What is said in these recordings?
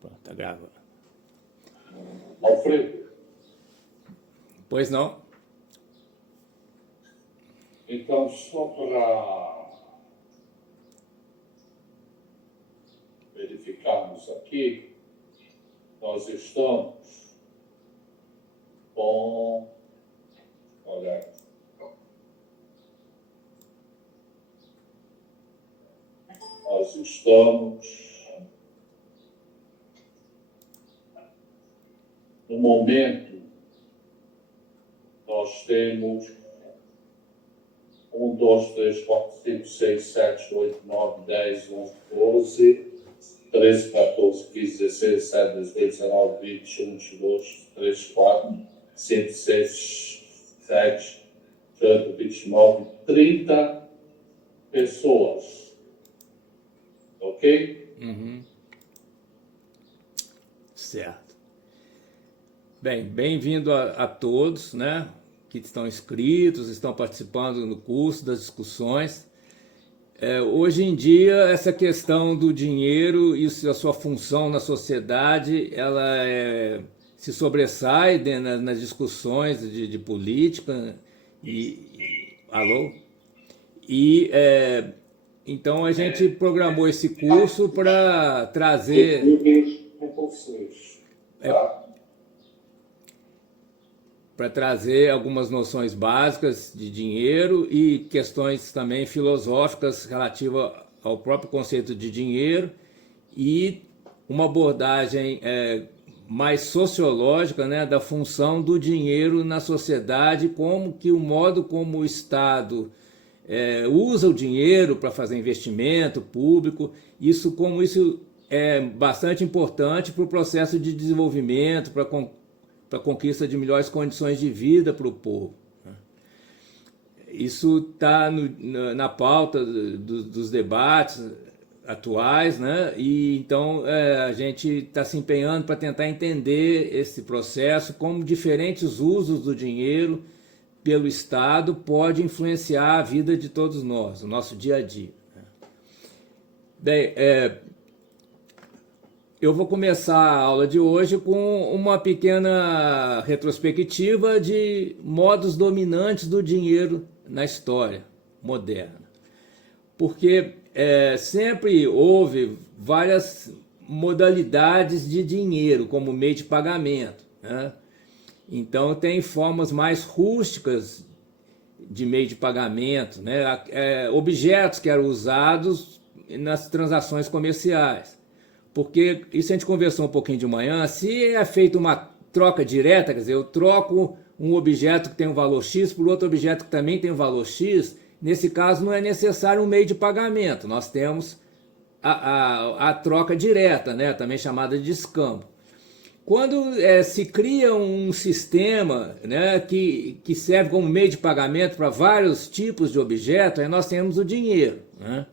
Pronto, tá gravando. Alfredo, Pois não? então só para verificarmos aqui, nós estamos com, olha, nós estamos no momento, nós temos 1, 2, 3, 4, 5, 6, 7, 8, 9, 10, 11, 12, 13, 14, 15, 16, 17, 18, 19, 20, 21, 22, 23, 24, 5, 6, 7, 18, 29, 30 pessoas. Ok? Certo. Bem, bem-vindo a todos, né, que estão inscritos, estão participando no curso, das discussões. Hoje em dia, essa questão do dinheiro e a sua função na sociedade, ela se sobressai nas discussões de política. Alô? E então a gente programou esse curso para trazer... Com vocês, tá? para trazer algumas noções básicas de dinheiro e questões também filosóficas relativas ao próprio conceito de dinheiro e uma abordagem mais sociológica, né, da função do dinheiro na sociedade, como que o modo como o Estado usa o dinheiro para fazer investimento público, como isso é bastante importante para o processo de desenvolvimento, para a conquista de melhores condições de vida para o povo. Isso está na pauta dos debates atuais, né? E então a gente está se empenhando para tentar entender esse processo, como diferentes usos do dinheiro pelo Estado pode influenciar a vida de todos nós, o nosso dia a dia. Bem, eu vou começar a aula de hoje com uma pequena retrospectiva de modos dominantes do dinheiro na história moderna. Porque sempre houve várias modalidades de dinheiro como meio de pagamento, né? Então tem formas mais rústicas de meio de pagamento, né? Objetos que eram usados nas transações comerciais. Porque isso a gente conversou um pouquinho de manhã, se é feita uma troca direta, quer dizer, eu troco um objeto que tem um valor X por outro objeto que também tem um valor X, nesse caso não é necessário um meio de pagamento, nós temos a troca direta, né, também chamada de escambo. Quando se cria um sistema, né, que serve como meio de pagamento para vários tipos de objetos, aí nós temos o dinheiro, né?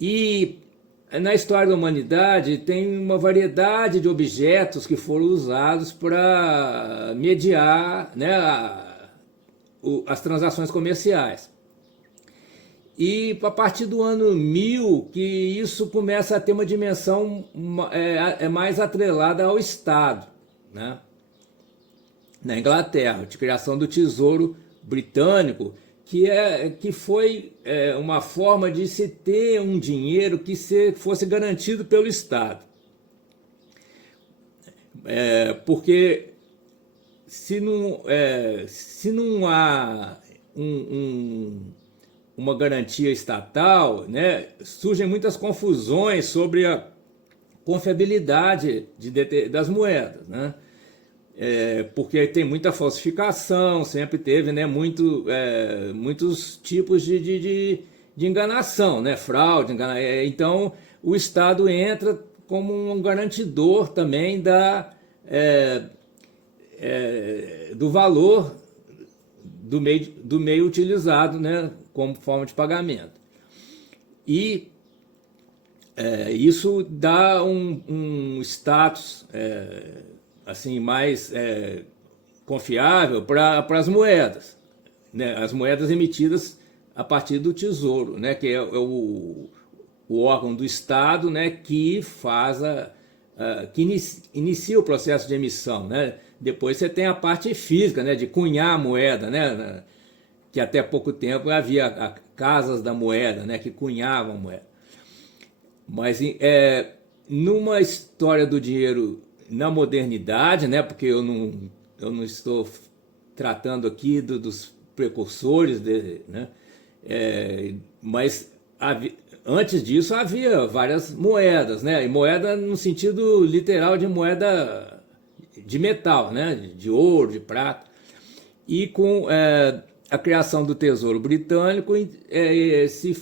E na história da humanidade tem uma variedade de objetos que foram usados para mediar, né, as transações comerciais. E a partir do ano 1000 que isso começa a ter uma dimensão mais atrelada ao Estado, né? Na Inglaterra, de criação do Tesouro Britânico, que foi uma forma de se ter um dinheiro que fosse garantido pelo Estado. Porque se não há uma garantia estatal, né, surgem muitas confusões sobre a confiabilidade das moedas, né? Porque tem muita falsificação, sempre teve, né, muitos tipos de enganação, né, fraude, então o Estado entra como um garantidor também do valor do meio utilizado, né, como forma de pagamento. E isso dá um status assim, mais confiável para as moedas, né, as moedas emitidas a partir do Tesouro, né, que é o órgão do Estado, né, que faz que inicia o processo de emissão, né? Depois você tem a parte física, né, de cunhar a moeda, né, que até pouco tempo havia casas da moeda, né, que cunhavam moeda. Mas numa história do dinheiro na modernidade, né, porque eu não estou tratando aqui dos precursores, né, mas antes disso havia várias moedas, né, e moeda no sentido literal de moeda de metal, né, de ouro, de prata, e com a criação do Tesouro Britânico se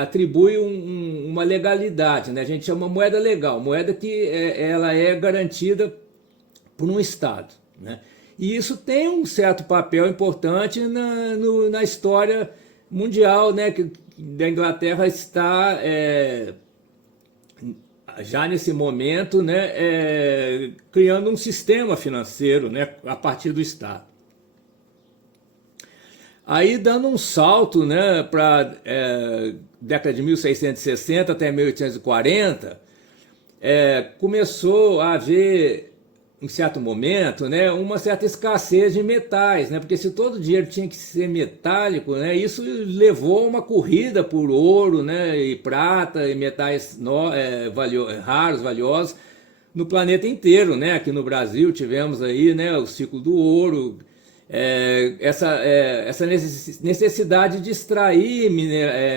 atribui uma legalidade, né? A gente chama moeda legal, moeda que ela é garantida por um Estado, né? E isso tem um certo papel importante na história mundial, né? Que da Inglaterra está já nesse momento, né? Criando um sistema financeiro, né? A partir do Estado. Aí, dando um salto, né, para década de 1660 até 1840, começou a haver, em certo momento, né, uma certa escassez de metais, né, porque se todo o dinheiro tinha que ser metálico, né, isso levou a uma corrida por ouro, né, e prata e metais raros, valiosos, no planeta inteiro, né. Aqui no Brasil tivemos aí, né, o ciclo do ouro, essa necessidade de extrair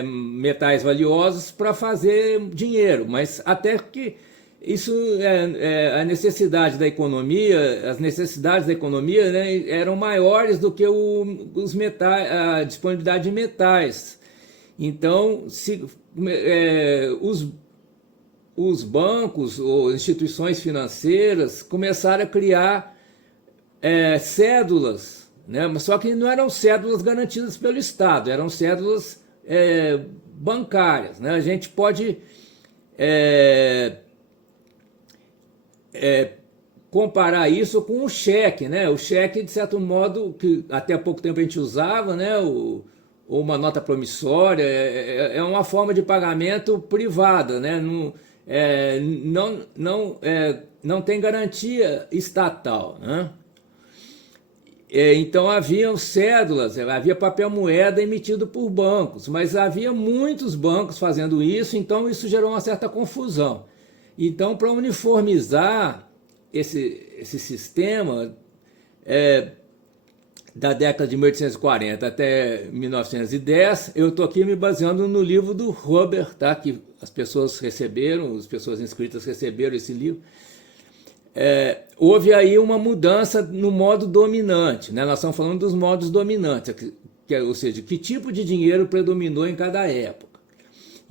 metais valiosos para fazer dinheiro, mas até que isso a necessidade da economia, as necessidades da economia, né, eram maiores do que os metais, a disponibilidade de metais. Então, os bancos ou instituições financeiras começaram a criar cédulas, né? Só que não eram cédulas garantidas pelo Estado, eram cédulas bancárias, né? A gente pode comparar isso com o cheque, né? O cheque, de certo modo, que até há pouco tempo a gente usava, né? Ou uma nota promissória, é uma forma de pagamento privada, né? Não tem garantia estatal, né? Então haviam cédulas, havia papel moeda emitido por bancos, mas havia muitos bancos fazendo isso, então isso gerou uma certa confusão. Então, para uniformizar esse sistema, da década de 1840 até 1910, eu estou aqui me baseando no livro do Huber, tá? Que as pessoas receberam, as pessoas inscritas receberam esse livro. Houve aí uma mudança no modo dominante, né? Nós estamos falando dos modos dominantes, ou seja, que tipo de dinheiro predominou em cada época.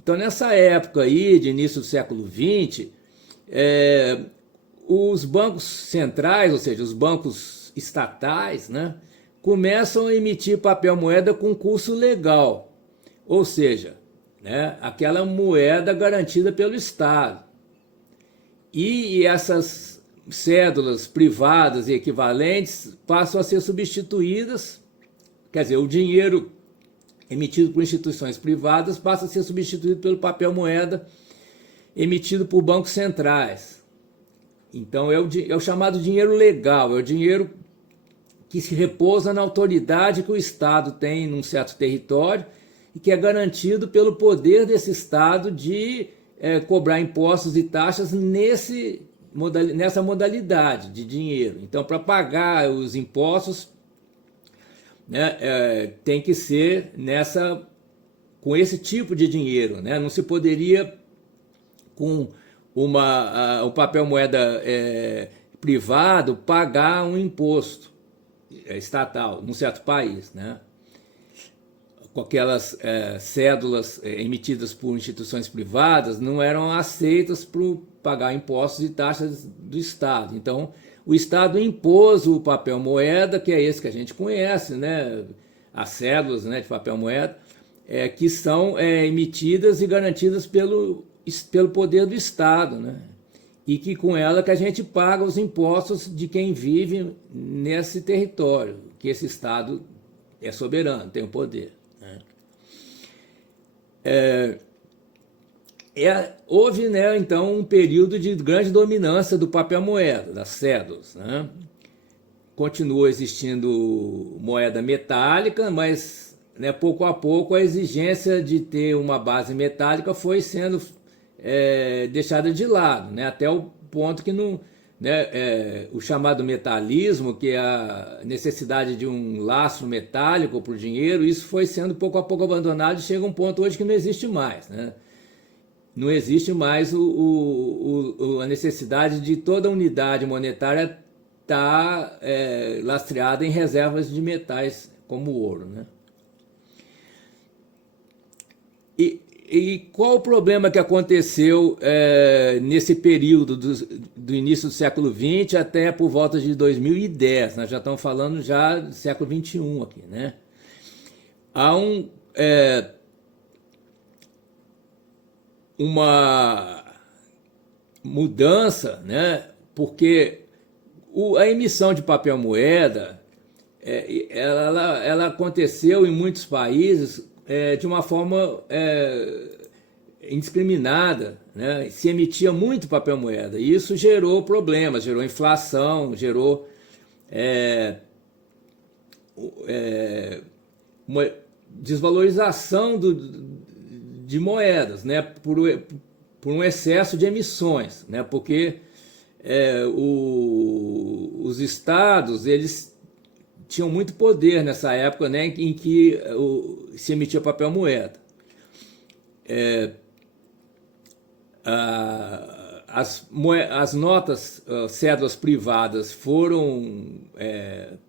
Então, nessa época aí, de início do século XX, os bancos centrais, ou seja, os bancos estatais, né, começam a emitir papel moeda com curso legal, ou seja, né, aquela moeda garantida pelo Estado. E essas cédulas privadas e equivalentes passam a ser substituídas, quer dizer, o dinheiro emitido por instituições privadas passa a ser substituído pelo papel moeda emitido por bancos centrais. Então é o chamado dinheiro legal, é o dinheiro que se repousa na autoridade que o Estado tem num certo território e que é garantido pelo poder desse Estado de cobrar impostos e taxas nessa modalidade de dinheiro. Então, para pagar os impostos, né, tem que ser com esse tipo de dinheiro, né? Não se poderia, com o papel moeda privado, pagar um imposto estatal num certo país, né? Com aquelas cédulas emitidas por instituições privadas, não eram aceitas para pagar impostos e taxas do Estado. Então, o Estado impôs o papel moeda, que é esse que a gente conhece, né? As cédulas, né, de papel moeda, que são emitidas e garantidas pelo poder do Estado, né? E que com ela que a gente paga os impostos de quem vive nesse território, que esse Estado é soberano, tem o poder. houve, né, então, um período de grande dominância do papel moeda, das cédulas, né? Continuou existindo moeda metálica, mas, né, pouco a pouco a exigência de ter uma base metálica foi sendo deixada de lado, né, até o ponto que não, né, o chamado metalismo, que é a necessidade de um lastro metálico para o dinheiro, isso foi sendo pouco a pouco abandonado e chega um ponto hoje que não existe mais, né? Não existe mais a necessidade de toda unidade monetária estar lastreada em reservas de metais como o ouro, né? E qual o problema que aconteceu nesse período do início do século XX até por volta de 2010? Nós já estamos falando já do século XXI aqui, né? Há uma mudança, né? Porque a emissão de papel moeda ela aconteceu em muitos países de uma forma indiscriminada, né? Se emitia muito papel moeda e isso gerou problemas, gerou inflação, gerou uma desvalorização de moedas, né? Por um excesso de emissões, né? Porque os estados eles tinham muito poder nessa época, né, em que se emitia papel moeda. As notas, cédulas privadas foram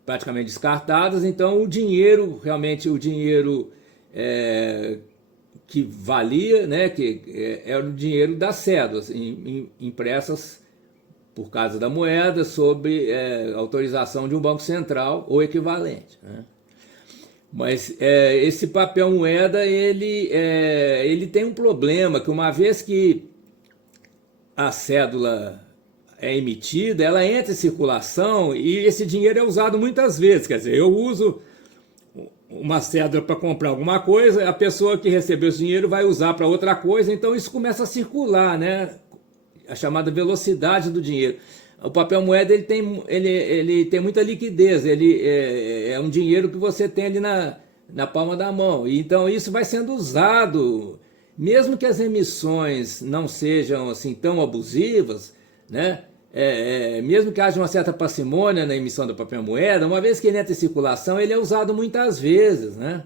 praticamente descartadas, então o dinheiro, realmente o dinheiro que valia, né, que era o dinheiro das cédulas impressas por causa da moeda, sob autorização de um banco central ou equivalente, né? Mas esse papel moeda ele tem um problema, que uma vez que a cédula é emitida, ela entra em circulação e esse dinheiro é usado muitas vezes. Quer dizer, eu uso uma cédula para comprar alguma coisa, a pessoa que recebeu esse dinheiro vai usar para outra coisa, então isso começa a circular, né? A chamada velocidade do dinheiro. O papel moeda ele tem muita liquidez, ele é um dinheiro que você tem ali na palma da mão. E então isso vai sendo usado, mesmo que as emissões não sejam assim tão abusivas, né? Mesmo que haja uma certa parcimônia na emissão do papel moeda, uma vez que ele entra em circulação, ele é usado muitas vezes, né?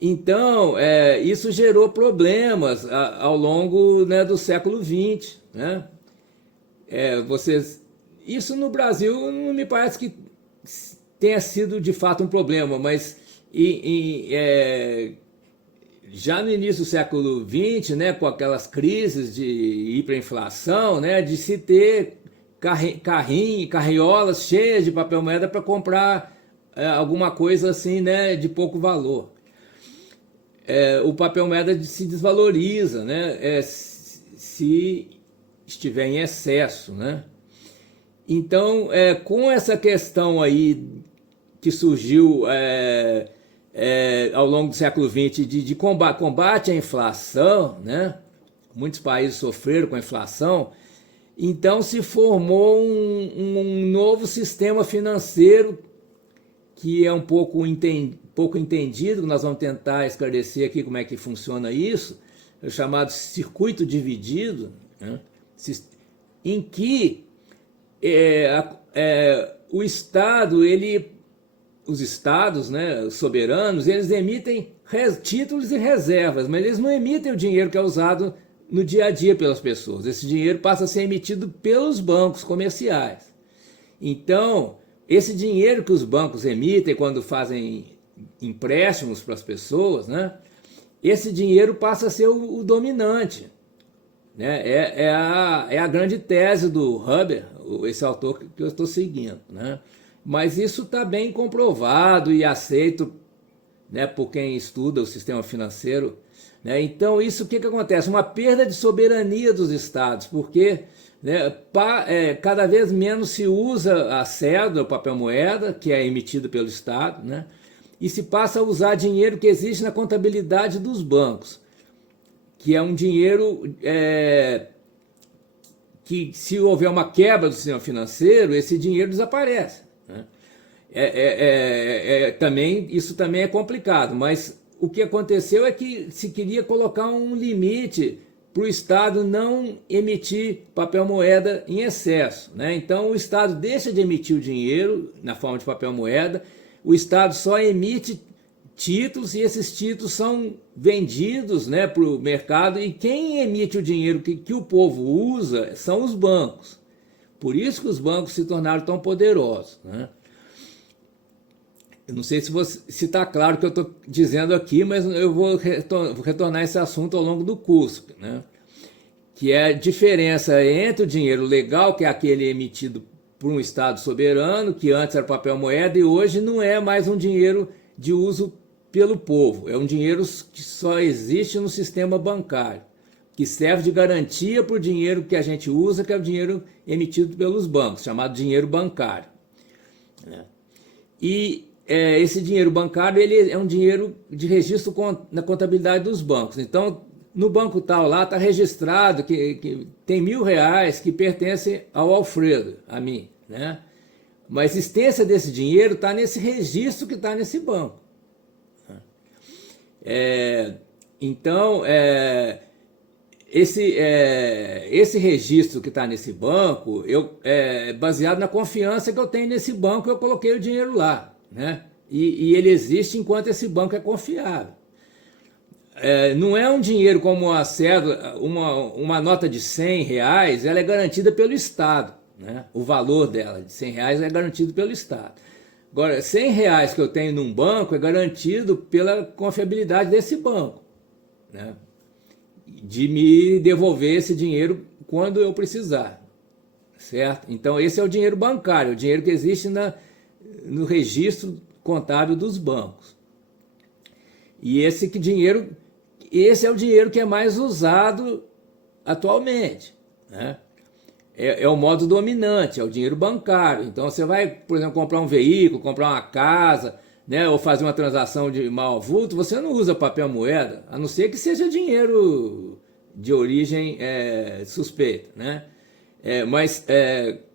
Então, isso gerou problemas ao longo, né, do século XX, né? Isso no Brasil não me parece que tenha sido de fato um problema, mas já no início do século XX, né, com aquelas crises de hiperinflação, né, de se ter carriolas cheias de papel moeda para comprar alguma coisa assim, né, de pouco valor. O papel moeda se desvaloriza, né, se estiver em excesso, né? Então, com essa questão aí que surgiu ao longo do século XX de combate à inflação, né? Muitos países sofreram com a inflação, então se formou um novo sistema financeiro que é um pouco entendido, nós vamos tentar esclarecer aqui como é que funciona isso, é o chamado circuito dividido, né? Em que o Estado, os Estados, né, soberanos, eles emitem títulos e reservas, mas eles não emitem o dinheiro que é usado no dia a dia pelas pessoas. Esse dinheiro passa a ser emitido pelos bancos comerciais. Então, esse dinheiro que os bancos emitem quando fazem empréstimos para as pessoas, né, esse dinheiro passa a ser o dominante, né? É a grande tese do Huber, esse autor que eu estou seguindo, né? Mas isso está bem comprovado e aceito, né, por quem estuda o sistema financeiro, né? Então, isso o que acontece? Uma perda de soberania dos estados, porque, né, cada vez menos se usa a cédula, o papel moeda, que é emitido pelo Estado, né? E se passa a usar dinheiro que existe na contabilidade dos bancos. que é um dinheiro que, se houver uma quebra do sistema financeiro, esse dinheiro desaparece, né? Isso também é complicado, mas o que aconteceu é que se queria colocar um limite para o Estado não emitir papel moeda em excesso, né? Então o Estado deixa de emitir o dinheiro na forma de papel moeda, o Estado só emite títulos e esses títulos são vendidos, né, para o mercado, e quem emite o dinheiro que o povo usa são os bancos. Por isso que os bancos se tornaram tão poderosos, né? Eu não sei se está claro o que eu estou dizendo aqui, mas eu vou retornar esse assunto ao longo do curso, né? Que é a diferença entre o dinheiro legal, que é aquele emitido por um Estado soberano, que antes era papel moeda e hoje não é mais um dinheiro de uso pelo povo. É um dinheiro que só existe no sistema bancário, que serve de garantia para o dinheiro que a gente usa, que é o dinheiro emitido pelos bancos, chamado dinheiro bancário, né? E esse dinheiro bancário ele é um dinheiro de registro na contabilidade dos bancos. Então, no banco tal lá está registrado que tem R$1.000 que pertencem ao Alfredo, a mim, né? Mas a existência desse dinheiro está nesse registro que está nesse banco. Então, esse registro que está nesse banco, baseado na confiança que eu tenho nesse banco, eu coloquei o dinheiro lá, né? E ele existe enquanto esse banco é confiável. Não é um dinheiro como a cédula, uma nota de R$100, ela é garantida pelo Estado, né? O valor dela de R$100 é garantido pelo Estado. Agora, R$100 que eu tenho num banco é garantido pela confiabilidade desse banco, né? De me devolver esse dinheiro quando eu precisar, certo? Então, esse é o dinheiro bancário, o dinheiro que existe no registro contábil dos bancos. E esse é o dinheiro que é mais usado atualmente, né? É o modo dominante, é o dinheiro bancário. Então você vai, por exemplo, comprar um veículo, comprar uma casa, né, ou fazer uma transação de mau avulso, você não usa papel moeda, a não ser que seja dinheiro de origem suspeita, né? Mas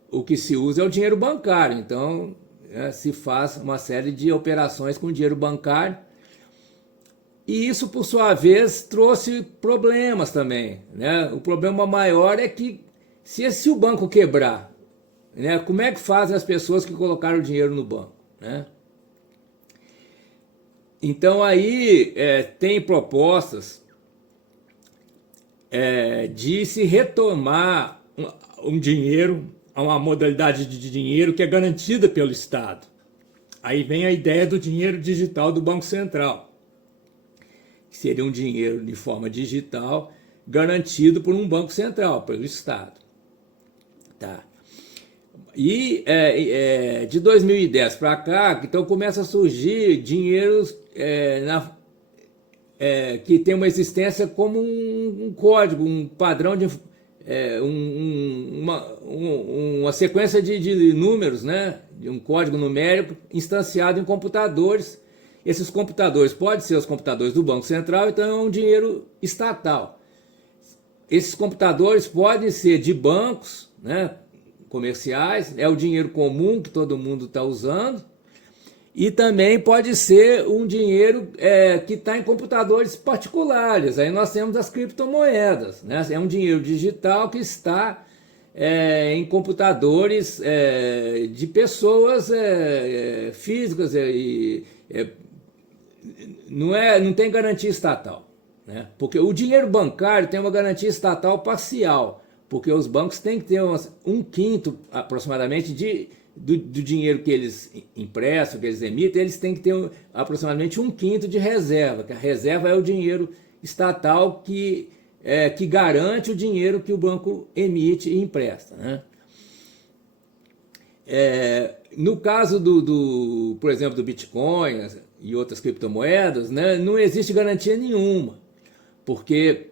o que se usa é o dinheiro bancário. Então se faz uma série de operações com dinheiro bancário. E isso, por sua vez, trouxe problemas também, né? O problema maior é que se o banco quebrar, né, como é que fazem as pessoas que colocaram o dinheiro no banco, né? Então aí tem propostas de se retomar um dinheiro, uma modalidade de dinheiro que é garantida pelo Estado. Aí vem a ideia do dinheiro digital do Banco Central, que seria um dinheiro de forma digital garantido por um Banco Central, pelo Estado. Tá. E de 2010 para cá, então começa a surgir dinheiros que tem uma existência como um código, um padrão de uma sequência de números, né? De um código numérico instanciado em computadores. Esses computadores podem ser os computadores do Banco Central, então é um dinheiro estatal. Esses computadores podem ser de bancos, né, comerciais, é o dinheiro comum que todo mundo está usando, e também pode ser um dinheiro que está em computadores particulares. Aí nós temos as criptomoedas, né? É um dinheiro digital que está em computadores de pessoas físicas não tem garantia estatal, né? Porque o dinheiro bancário tem uma garantia estatal parcial, porque os bancos têm que ter um quinto aproximadamente do dinheiro que eles emprestam, que eles emitem, eles têm que ter aproximadamente um quinto de reserva, que a reserva é o dinheiro estatal que garante o dinheiro que o banco emite e empresta, né? No caso por exemplo, do Bitcoin e outras criptomoedas, né, não existe garantia nenhuma, porque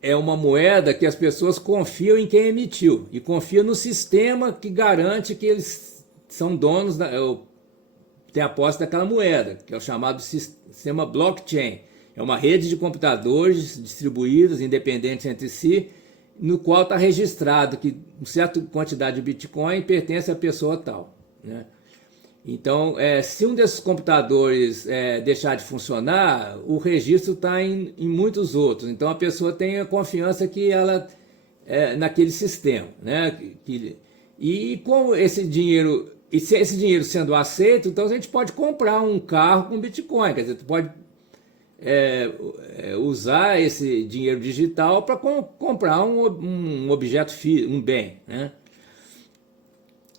é uma moeda que as pessoas confiam em quem emitiu e confiam no sistema que garante que eles são donos, têm a posse daquela moeda, que é o chamado sistema blockchain. É uma rede de computadores distribuídos, independentes entre si, no qual está registrado que uma certa quantidade de Bitcoin pertence à pessoa tal, né? Então, se um desses computadores deixar de funcionar, o registro está em muitos outros. Então, a pessoa tem a confiança que ela naquele sistema, né? E com esse dinheiro, e se esse dinheiro sendo aceito, então a gente pode comprar um carro com Bitcoin. Quer dizer, tu pode usar esse dinheiro digital para comprar um objeto físico, um bem, né?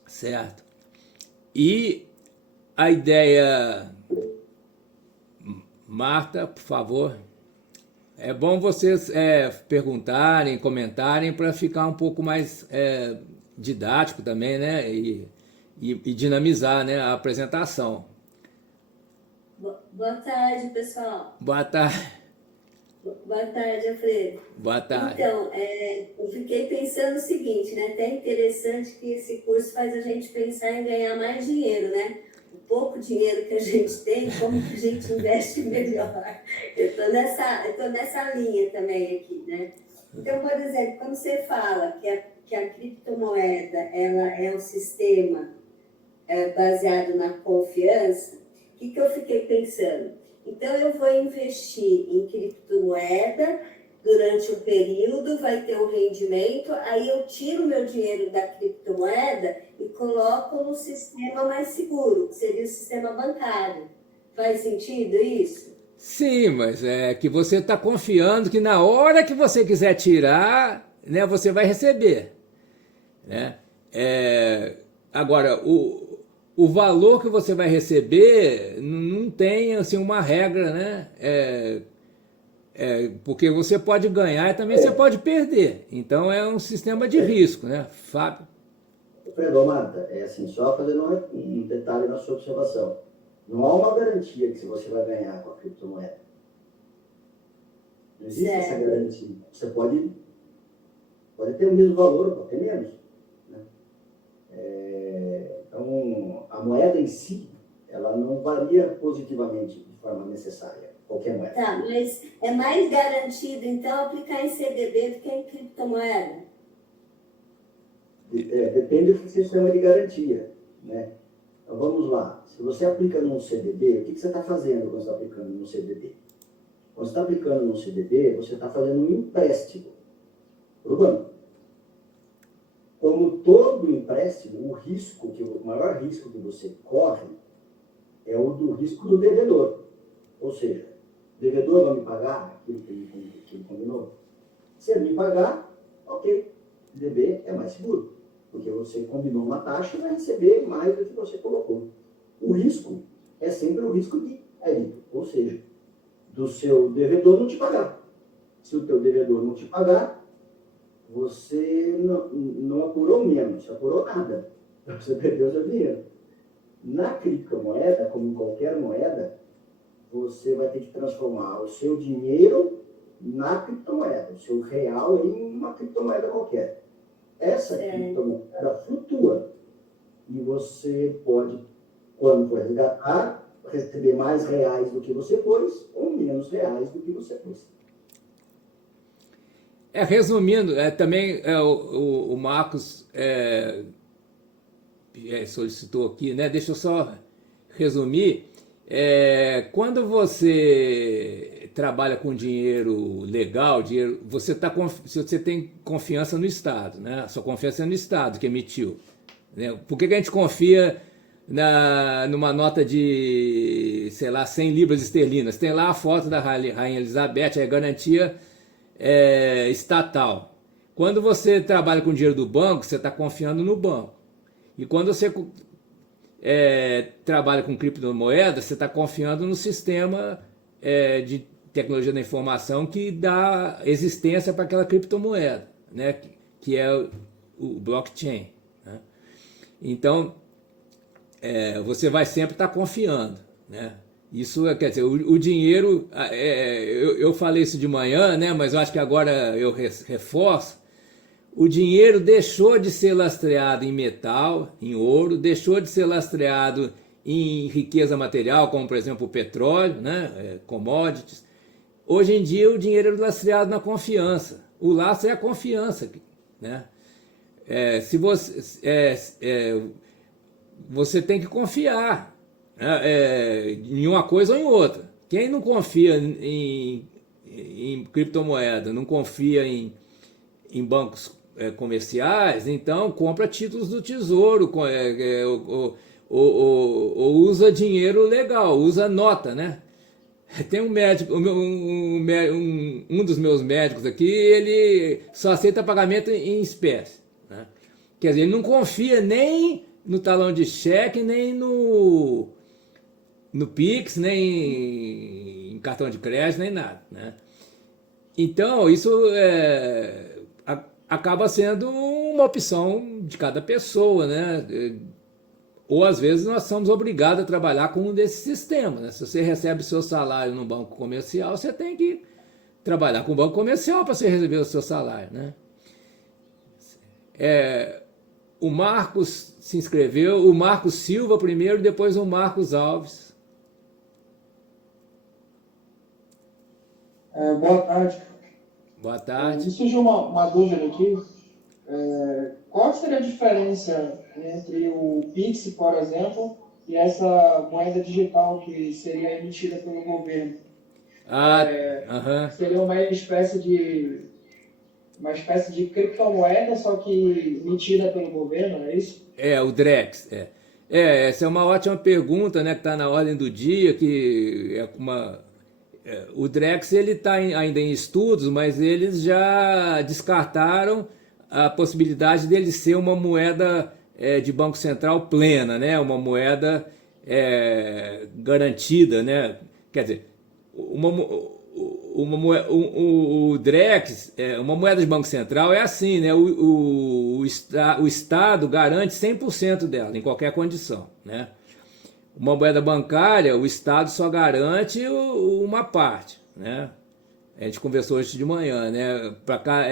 Certo? E a ideia, Marta, por favor, é bom vocês perguntarem, comentarem para ficar um pouco mais didático também, né? E dinamizar, né, a apresentação. Boa tarde, pessoal. Boa tarde. Boa tarde, Alfredo. Boa tarde. Então, eu fiquei pensando o seguinte, né? Até interessante que esse curso faz a gente pensar em ganhar mais dinheiro, né? O pouco dinheiro que a gente tem, como que a gente investe melhor. Eu tô nessa linha também aqui, né? Então, por exemplo, quando você fala que a criptomoeda ela é um sistema baseado na confiança, o que eu fiquei pensando? Então, eu vou investir em criptomoeda durante um período, vai ter um rendimento, aí eu tiro meu dinheiro da criptomoeda e coloco no sistema mais seguro, que seria o sistema bancário. Faz sentido isso? Sim, mas é que você está confiando que na hora que você quiser tirar, né, você vai receber, né? Agora, o valor que você vai receber não tem assim uma regra, né? Porque você pode ganhar e também você pode perder. Então é um sistema de risco, né, Fábio? Alfredo, Marta, assim, só fazendo um detalhe na sua observação. Não há uma garantia que você vai ganhar com a criptomoeda. Não existe essa garantia. Você pode ter o mesmo valor, pode ter menos. Então, a moeda em si, ela não varia positivamente de forma necessária, qualquer moeda. Tá, mas é mais garantido, então, aplicar em CDB do que em criptomoeda? Depende do sistema de garantia, né? Então, vamos lá. Se você aplica num CDB, o que você está fazendo quando você está aplicando num CDB? Quando você está aplicando num CDB, você está fazendo um empréstimo para o banco. Como todo empréstimo, o maior risco que você corre é o do risco do devedor. Ou seja, o devedor vai me pagar aquilo que ele combinou? Se ele me pagar, ok, o CDB é mais seguro, porque você combinou uma taxa e vai receber mais do que você colocou. O risco é sempre o risco de débito, ou seja, do seu devedor não te pagar. Se o teu devedor não te pagar, você não apurou menos, apurou nada. Você perdeu seu dinheiro. Na criptomoeda, como em qualquer moeda, você vai ter que transformar o seu dinheiro na criptomoeda, o seu real em uma criptomoeda qualquer. Essa criptomoeda flutua. E você pode, quando for resgatar, receber mais reais do que você pôs ou menos reais do que você pôs. Resumindo, também o Marcos solicitou aqui, né? Deixa eu só resumir. Quando você trabalha com dinheiro legal, você tem confiança no Estado, né? A sua confiança é no Estado que emitiu, né? Por que a gente confia numa nota de, sei lá, 100 libras esterlinas? Tem lá a foto da Rainha Elizabeth, é garantia estatal. Quando você trabalha com dinheiro do banco, você está confiando no banco. E quando você trabalha com criptomoeda, você está confiando no sistema de tecnologia da informação que dá existência para aquela criptomoeda, né? Que é o blockchain, né? Então, você vai sempre estar confiando, né? Isso quer dizer, o dinheiro, eu falei isso de manhã, né? Mas eu acho que agora eu reforço. O dinheiro deixou de ser lastreado em metal, em ouro, deixou de ser lastreado em riqueza material, como por exemplo o petróleo, né? Commodities, hoje em dia o dinheiro é lastreado na confiança. O lastro é a confiança, né? Se você tem que confiar, né, em uma coisa ou em outra. Quem não confia em criptomoeda, não confia em bancos comerciais, então compra títulos do Tesouro, ou usa dinheiro legal, usa nota, né? Tem um médico, um dos meus médicos aqui, ele só aceita pagamento em espécie, né? Quer dizer, ele não confia nem no talão de cheque, nem no Pix, nem em cartão de crédito, nem nada, né? Então, isso acaba sendo uma opção de cada pessoa, né? Ou às vezes nós somos obrigados a trabalhar com um desses sistemas, né? Se você recebe seu salário no banco comercial, você tem que trabalhar com o banco comercial para você receber o seu salário, né? O Marcos se inscreveu, o Marcos Silva primeiro, depois o Marcos Alves. Boa tarde. Boa tarde. Me surgiu uma dúvida aqui. Qual seria a diferença entre o Pix, por exemplo, e essa moeda digital que seria emitida pelo governo? Seria uma espécie de criptomoeda, só que emitida pelo governo, é isso? O Drex. Essa é uma ótima pergunta, né, que está na ordem do dia, que o Drex está ainda em estudos, mas eles já descartaram a possibilidade dele ser uma moeda de Banco Central plena, né? Uma moeda garantida, né? Quer dizer, o Drex, uma moeda de Banco Central é assim, né? O Estado garante 100% dela, em qualquer condição, né? Uma moeda bancária, o Estado só garante uma parte, né? A gente conversou hoje de manhã, né? Para cá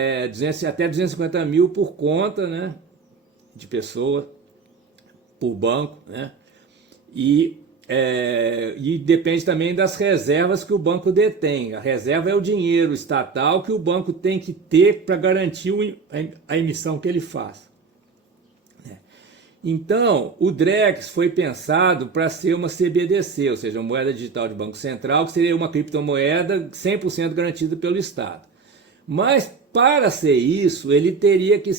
até 250 mil por conta, né? De pessoa, por banco, né? E depende também das reservas que o banco detém. A reserva é o dinheiro estatal que o banco tem que ter para garantir a emissão que ele faz. Então, o Drex foi pensado para ser uma CBDC, ou seja, uma moeda digital de Banco Central, que seria uma criptomoeda 100% garantida pelo Estado. Mas, para ser isso, ele teria que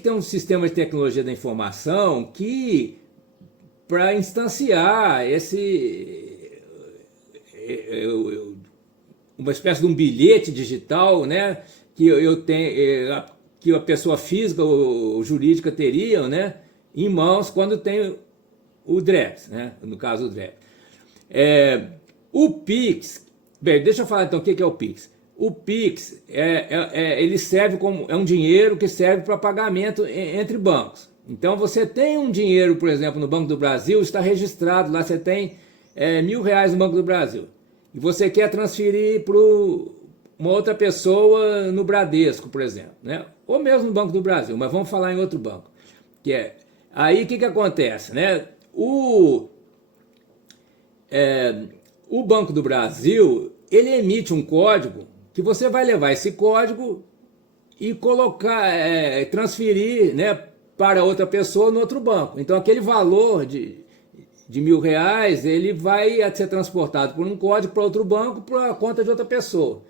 ter um sistema de tecnologia da informação que, para instanciar uma espécie de um bilhete digital, né, que a pessoa física ou jurídica teriam, né, em mãos quando tem o Drex, né, no caso o Drex. O Pix, bem, deixa eu falar então o que é o Pix. O Pix ele serve como um dinheiro que serve para pagamento entre bancos. Então você tem um dinheiro, por exemplo, no Banco do Brasil, está registrado lá, você tem R$1.000 no Banco do Brasil e você quer transferir para uma outra pessoa no Bradesco, por exemplo, né? Ou mesmo no Banco do Brasil, mas vamos falar em outro banco. Aí o que acontece, né? O Banco do Brasil, ele emite um código que você vai levar esse código e colocar, transferir, né, para outra pessoa no outro banco. Então aquele valor de R$1.000, ele vai ser transportado por um código para outro banco, para a conta de outra pessoa.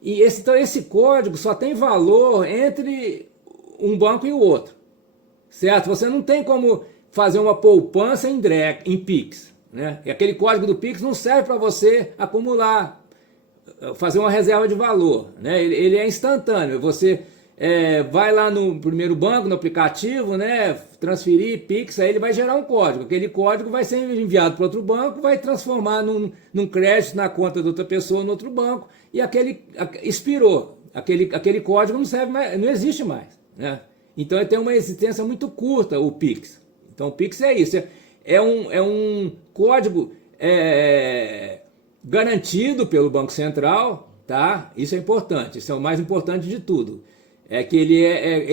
E então esse código só tem valor entre um banco e o outro, certo? Você não tem como fazer uma poupança em Pix, né? E aquele código do Pix não serve para você acumular, fazer uma reserva de valor, né? Ele é instantâneo. Você vai lá no primeiro banco, no aplicativo, né? Transferir Pix, aí ele vai gerar um código. Aquele código vai ser enviado para outro banco, vai transformar num crédito na conta de outra pessoa no outro banco, e expirou. Aquele código não serve mais, não existe mais, né? Então ele tem uma existência muito curta, o Pix. Então o Pix é isso, é um código garantido pelo Banco Central, tá? Isso é importante, isso é o mais importante de tudo. É que ele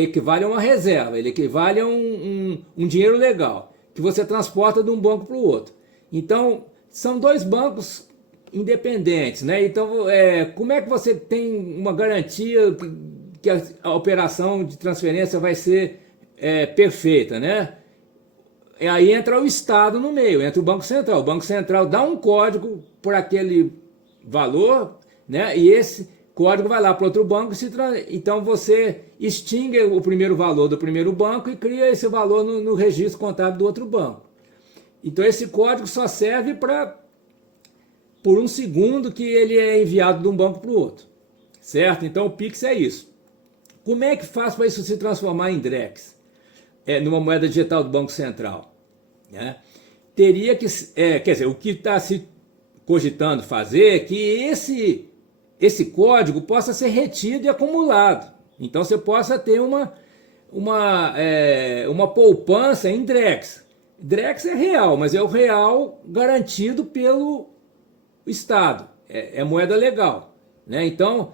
equivale a uma reserva, ele equivale a um dinheiro legal, que você transporta de um banco para o outro. Então, são dois bancos independentes, né? Então, como é que você tem uma garantia que a operação de transferência vai ser perfeita, né? E aí entra o Estado no meio, entra o Banco Central. O Banco Central dá um código por aquele valor, né? E esse código vai lá para outro banco. Então você extingue o primeiro valor do primeiro banco e cria esse valor no registro contábil do outro banco. Então esse código só serve por um segundo que ele é enviado de um banco para o outro, certo? Então o Pix é isso. Como é que faz para isso se transformar em Drex? Numa moeda digital do Banco Central, né? Teria que, quer dizer, o que está se cogitando fazer é que esse código possa ser retido e acumulado. Então você possa ter uma poupança em Drex. Drex é real, mas é o real garantido pelo Estado. É moeda legal, né? Então,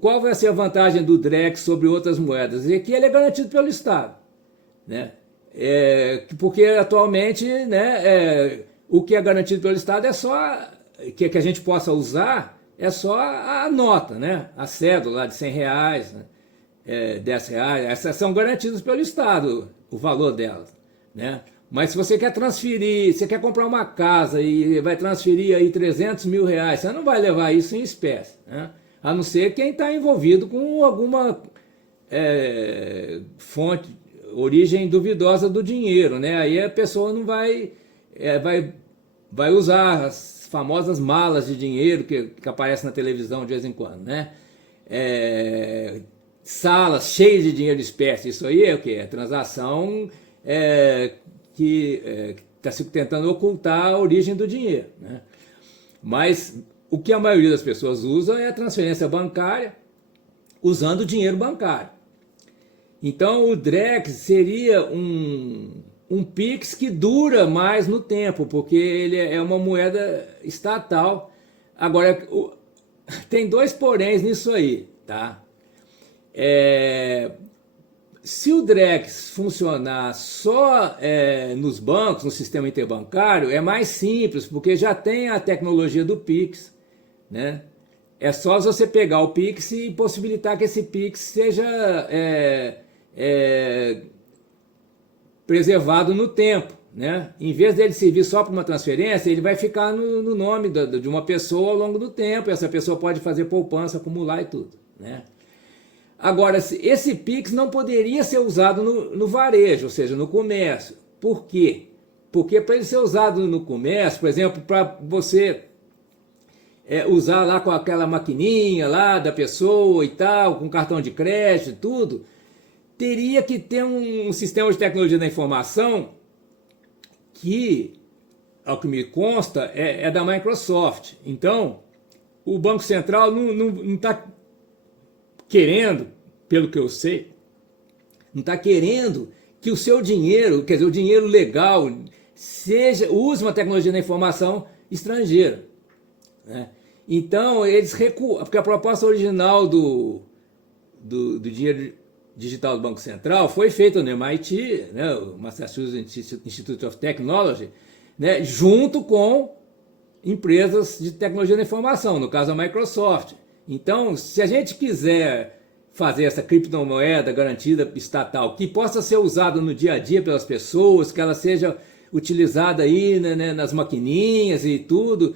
qual vai ser a vantagem do Drex sobre outras moedas? É que ele é garantido pelo Estado, né? Porque atualmente, né, o que é garantido pelo Estado é só que a gente possa usar, é só a nota, né? A cédula lá de R$100, né? R$10, essas são garantidas pelo Estado, o valor delas, né? Mas se você quer transferir, você quer comprar uma casa e vai transferir aí R$300 mil, você não vai levar isso em espécie, né? A não ser quem está envolvido com alguma origem duvidosa do dinheiro, né? Aí a pessoa não vai usar as famosas malas de dinheiro que aparecem na televisão de vez em quando, né? Salas cheias de dinheiro de espécie, isso aí é o que? É transação que está se tentando ocultar a origem do dinheiro, né? Mas o que a maioria das pessoas usa é a transferência bancária usando o dinheiro bancário. Então o Drex seria um Pix que dura mais no tempo, porque ele é uma moeda estatal. Agora, tem dois poréns nisso aí, tá? Se o Drex funcionar só nos bancos, no sistema interbancário, é mais simples, porque já tem a tecnologia do Pix, né? É só você pegar o Pix e possibilitar que esse Pix seja preservado no tempo, né? Em vez dele servir só para uma transferência, ele vai ficar no nome de uma pessoa ao longo do tempo, e essa pessoa pode fazer poupança, acumular e tudo, né? Agora, esse Pix não poderia ser usado no varejo, ou seja, no comércio. Por quê? Porque para ele ser usado no comércio, por exemplo, para você usar lá com aquela maquininha lá da pessoa e tal, com cartão de crédito e tudo, teria que ter um sistema de tecnologia da informação que, ao que me consta, é da Microsoft. Então, o Banco Central não está querendo, pelo que eu sei, não está querendo que o seu dinheiro, quer dizer, o dinheiro legal, use uma tecnologia da informação estrangeira, né? Então, eles recuam, porque a proposta original do dinheiro digital do Banco Central foi feita no MIT, né, o Massachusetts Institute of Technology, né, junto com empresas de tecnologia da informação, no caso a Microsoft. Então, se a gente quiser fazer essa criptomoeda garantida estatal, que possa ser usada no dia a dia pelas pessoas, que ela seja utilizada aí, né, nas maquininhas e tudo,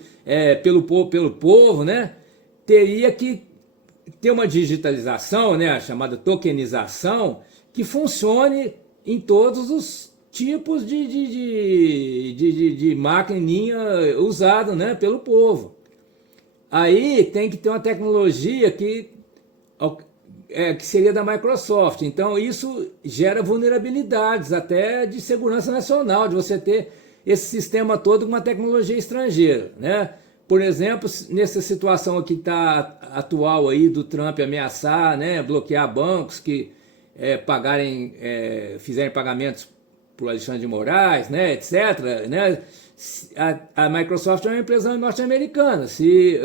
pelo povo, né, teria que ter uma digitalização, né, a chamada tokenização, que funcione em todos os tipos de maquininha usada, né, pelo povo. Aí tem que ter uma tecnologia que seria da Microsoft. Então isso gera vulnerabilidades até de segurança nacional, de você ter esse sistema todo com uma tecnologia estrangeira, né? Por exemplo, nessa situação aqui tá atual aí do Trump ameaçar, né, bloquear bancos que fizerem pagamentos para o Alexandre de Moraes, né, etc., né? A Microsoft é uma empresa norte-americana. Se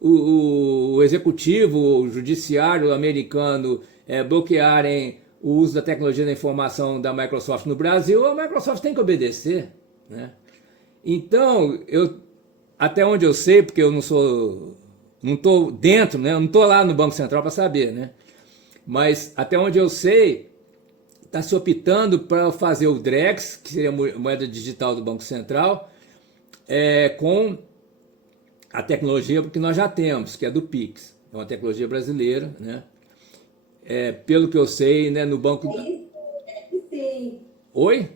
o executivo, o judiciário americano bloquearem o uso da tecnologia da informação da Microsoft no Brasil, a Microsoft tem que obedecer, né? Então, até onde eu sei, porque eu não estou dentro, né? Eu não estou lá no Banco Central para saber, né? Mas até onde eu sei, está se optando para fazer o Drex, que seria a moeda digital do Banco Central, com a tecnologia que nós já temos, que é do Pix. É uma tecnologia brasileira, né? Pelo que eu sei, né, no banco... Aí sim, Oi?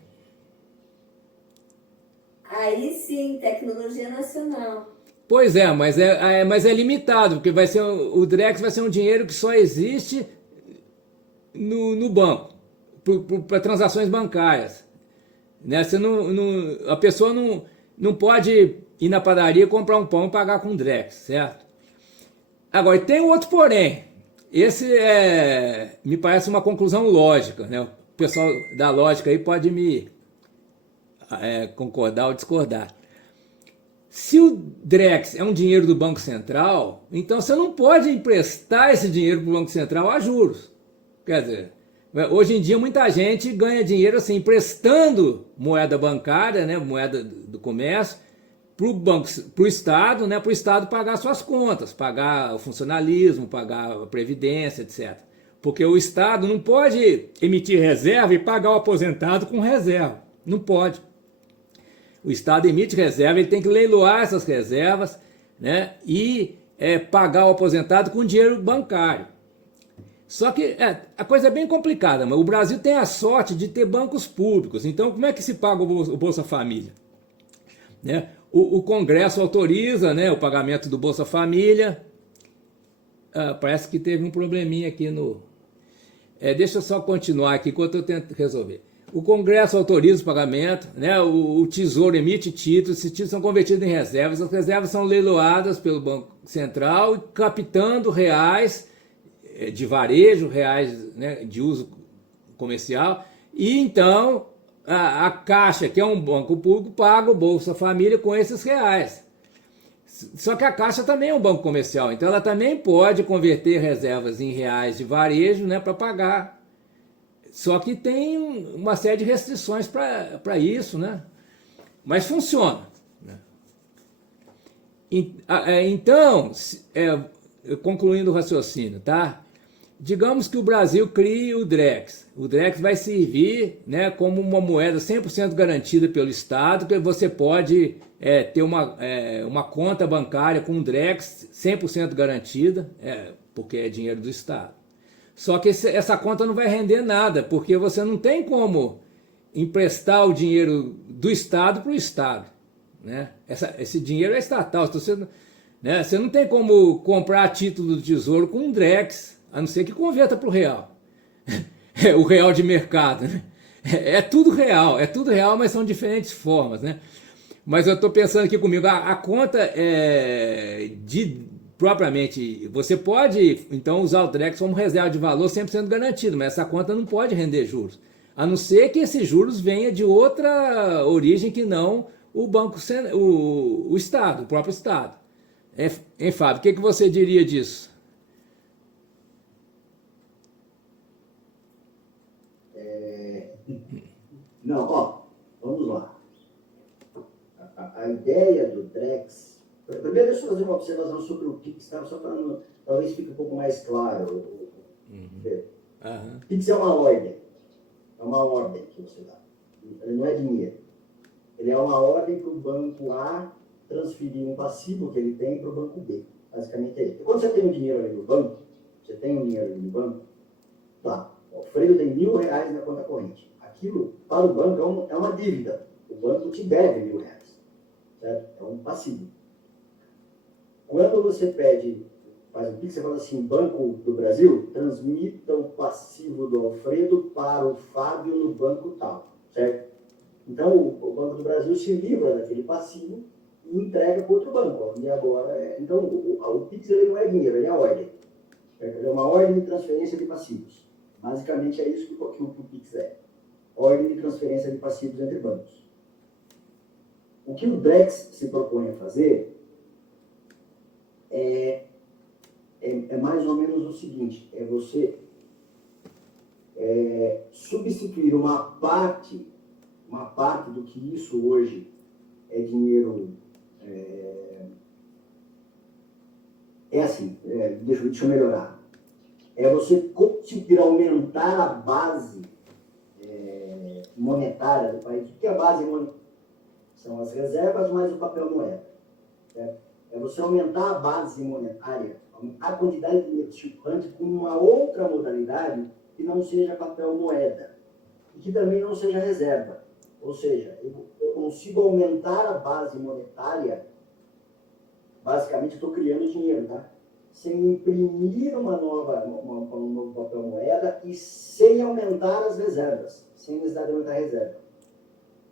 aí sim, tecnologia nacional. Pois é, mas é limitado, porque vai ser o Drex vai ser um dinheiro que só existe no banco, para transações bancárias. Né? A pessoa não pode ir na padaria, comprar um pão e pagar com Drex, certo? Agora, tem um outro porém. Esse me parece uma conclusão lógica. Né? O pessoal da lógica aí pode me concordar ou discordar. Se o Drex é um dinheiro do Banco Central, então você não pode emprestar esse dinheiro para o Banco Central a juros. Quer dizer, hoje em dia muita gente ganha dinheiro assim, emprestando moeda bancária, né, moeda do comércio, para o Estado, né, para o Estado pagar suas contas, pagar o funcionalismo, pagar a previdência, etc. Porque o Estado não pode emitir reserva e pagar o aposentado com reserva. Não pode. O Estado emite reserva, ele tem que leiloar essas reservas, né, e pagar o aposentado com dinheiro bancário. Só que a coisa é bem complicada, mas o Brasil tem a sorte de ter bancos públicos. Então, como é que se paga o Bolsa Família? Né? O Congresso autoriza, né, o pagamento do Bolsa Família. Parece que teve um probleminha aqui no... deixa eu só continuar aqui enquanto eu tento resolver. O Congresso autoriza o pagamento, né? O Tesouro emite títulos, esses títulos são convertidos em reservas, as reservas são leiloadas pelo Banco Central, captando reais de varejo, reais, né, de uso comercial, e então a Caixa, que é um banco público, paga o Bolsa Família com esses reais. Só que a Caixa também é um banco comercial, então ela também pode converter reservas em reais de varejo, né, para pagar. Só que tem uma série de restrições para isso, né? Mas funciona. Né? Então, concluindo o raciocínio, tá? Digamos que o Brasil crie o Drex. O Drex vai servir, né, como uma moeda 100% garantida pelo Estado, que você pode ter uma conta bancária com o Drex 100% garantida, porque é dinheiro do Estado. Só que essa conta não vai render nada, porque você não tem como emprestar o dinheiro do Estado para o Estado. Né? Esse dinheiro é estatal. Você não tem como comprar título do Tesouro com um Drex, a não ser que converta para o real. O real de mercado. Né? É tudo real, mas são diferentes formas. Né? Mas eu estou pensando aqui comigo, a conta propriamente, você pode então usar o Drex como reserva de valor 100% garantido, mas essa conta não pode render juros, a não ser que esses juros venha de outra origem que não o Estado, o próprio Estado. Hein, Fábio, o que você diria disso? Não, vamos lá. A ideia do Drex... Primeiro, deixa eu fazer uma observação sobre o Pix, tá? Só para talvez fique um pouco mais claro. Pix é uma ordem. É uma ordem que você dá. Ele não é dinheiro. Ele é uma ordem para o banco A transferir um passivo que ele tem para o banco B. Basicamente é isso. Quando você tem um dinheiro ali no banco, tá, o Alfredo tem R$1.000 na conta corrente. Aquilo, para o banco, é uma dívida. O banco te deve R$1.000. Certo? É um passivo. Quando você faz um Pix, você fala assim, Banco do Brasil, transmita o passivo do Alfredo para o Fábio no banco tal, certo? Então, o Banco do Brasil se livra daquele passivo e entrega para outro banco. E agora, então, o Pix ele não é dinheiro, ele é ordem. Certo? Ele é uma ordem de transferência de passivos. Basicamente é isso que o Pix é. Ordem de transferência de passivos entre bancos. O que o Drex se propõe a fazer é mais ou menos o seguinte, é você substituir uma parte do que isso hoje é dinheiro É assim, deixa eu melhorar. É você conseguir aumentar a base monetária do país. O que é a base monetária? São as reservas mais o papel moeda. É você aumentar a base monetária, aumentar a quantidade de dinheiro circulante com uma outra modalidade que não seja papel moeda e que também não seja reserva. Ou seja, eu consigo aumentar a base monetária, basicamente estou criando dinheiro, tá? Sem imprimir um novo papel moeda e sem aumentar as reservas, sem necessidade de aumentar a reserva.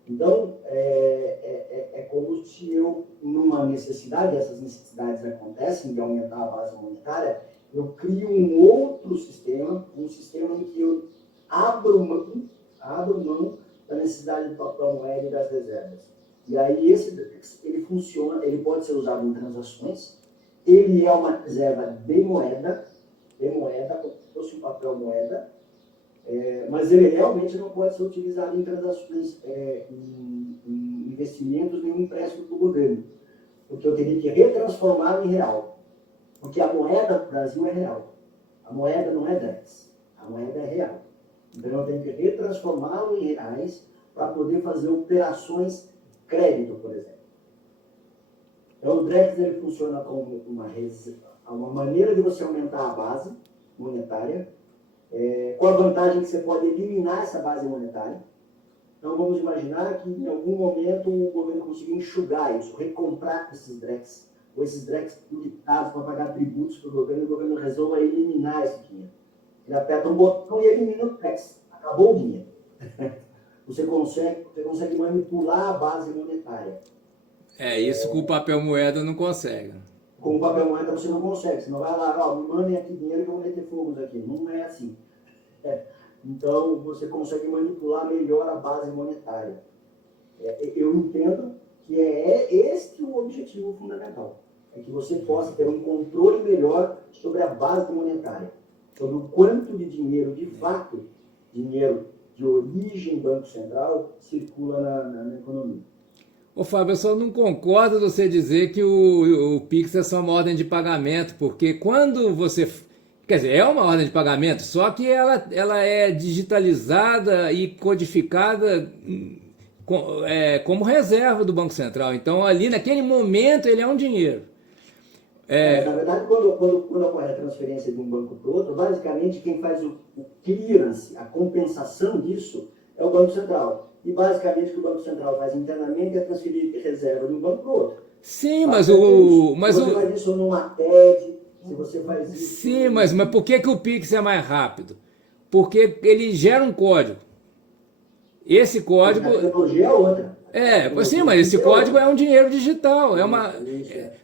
Então, é como se eu, numa necessidade, essas necessidades acontecem de aumentar a base monetária, eu crio um outro sistema, um sistema em que eu abro mão da necessidade do papel moeda e das reservas. E aí ele funciona, ele pode ser usado em transações, ele é uma reserva de moeda, como se fosse um papel moeda, mas ele realmente não pode ser utilizado em transações, em investimentos, nem em empréstimo do governo, porque eu teria que retransformá-lo em real. Porque a moeda do Brasil é real. A moeda não é DREX, a moeda é real. Então eu tenho que retransformá-lo em reais para poder fazer operações crédito, por exemplo. Então o DREX ele funciona como uma maneira de você aumentar a base monetária, com a vantagem que você pode eliminar essa base monetária. Então vamos imaginar que em algum momento o governo conseguiu enxugar isso, recomprar esses DREX, ou esses DREX limitados para pagar tributos para o governo resolva eliminar esse dinheiro. Ele aperta um botão e elimina o DREX. Acabou o dinheiro. Você consegue manipular a base monetária. Isso com o papel moeda não consegue. Com o papel moeda você não consegue. Você não vai lá, me mandem aqui dinheiro que eu vou meter fogo aqui. Não é assim. Então, você consegue manipular melhor a base monetária. Eu entendo que este o objetivo fundamental. É que você possa ter um controle melhor sobre a base monetária. Sobre o quanto de dinheiro, de fato, dinheiro de origem Banco Central, circula na economia. Ô Fábio, eu só não concordo de você dizer que o Pix é só uma ordem de pagamento, porque quando você... Quer dizer, é uma ordem de pagamento, só que ela é digitalizada e codificada como reserva do Banco Central. Então, ali, naquele momento, ele é um dinheiro. Na verdade, quando ocorre a transferência de um banco para o outro, basicamente quem faz o clearance, a compensação disso, é o Banco Central. E basicamente o que o Banco Central faz internamente é transferir reserva de um banco para o outro. Sim, faz isso numa TED, se você faz isso... Sim, mas por que o Pix é mais rápido? Porque ele gera um código. Esse código... A tecnologia é outra. Sim, mas esse código é um dinheiro digital.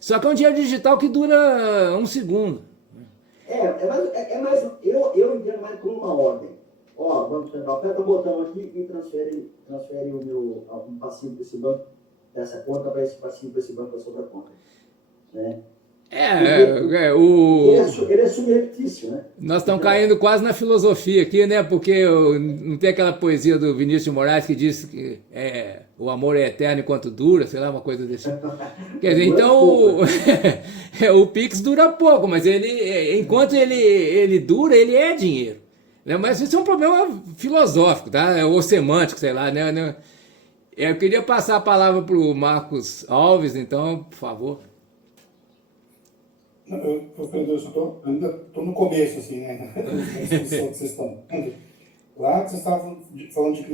Só que é um dinheiro digital que dura 1 segundo. Eu entendo mais como uma ordem. Ó, Banco Central, aperta o botão aqui e transfere o meu passivo desse banco, dessa conta para esse passivo desse banco para essa outra conta. Né? Ele é subreptício, né? Nós estamos caindo quase na filosofia aqui, né? Porque não tem aquela poesia do Vinícius de Moraes que diz que o amor é eterno enquanto dura, sei lá, uma coisa desse. Quer dizer, então o Pix dura pouco, mas enquanto ele dura, ele é dinheiro. Né? Mas isso é um problema filosófico, tá? Ou semântico, sei lá, né? Eu queria passar a palavra para o Marcos Alves, então, por favor. Eu ainda estou no começo, assim, né? Na discussão que vocês estão. Lá vocês estavam falando de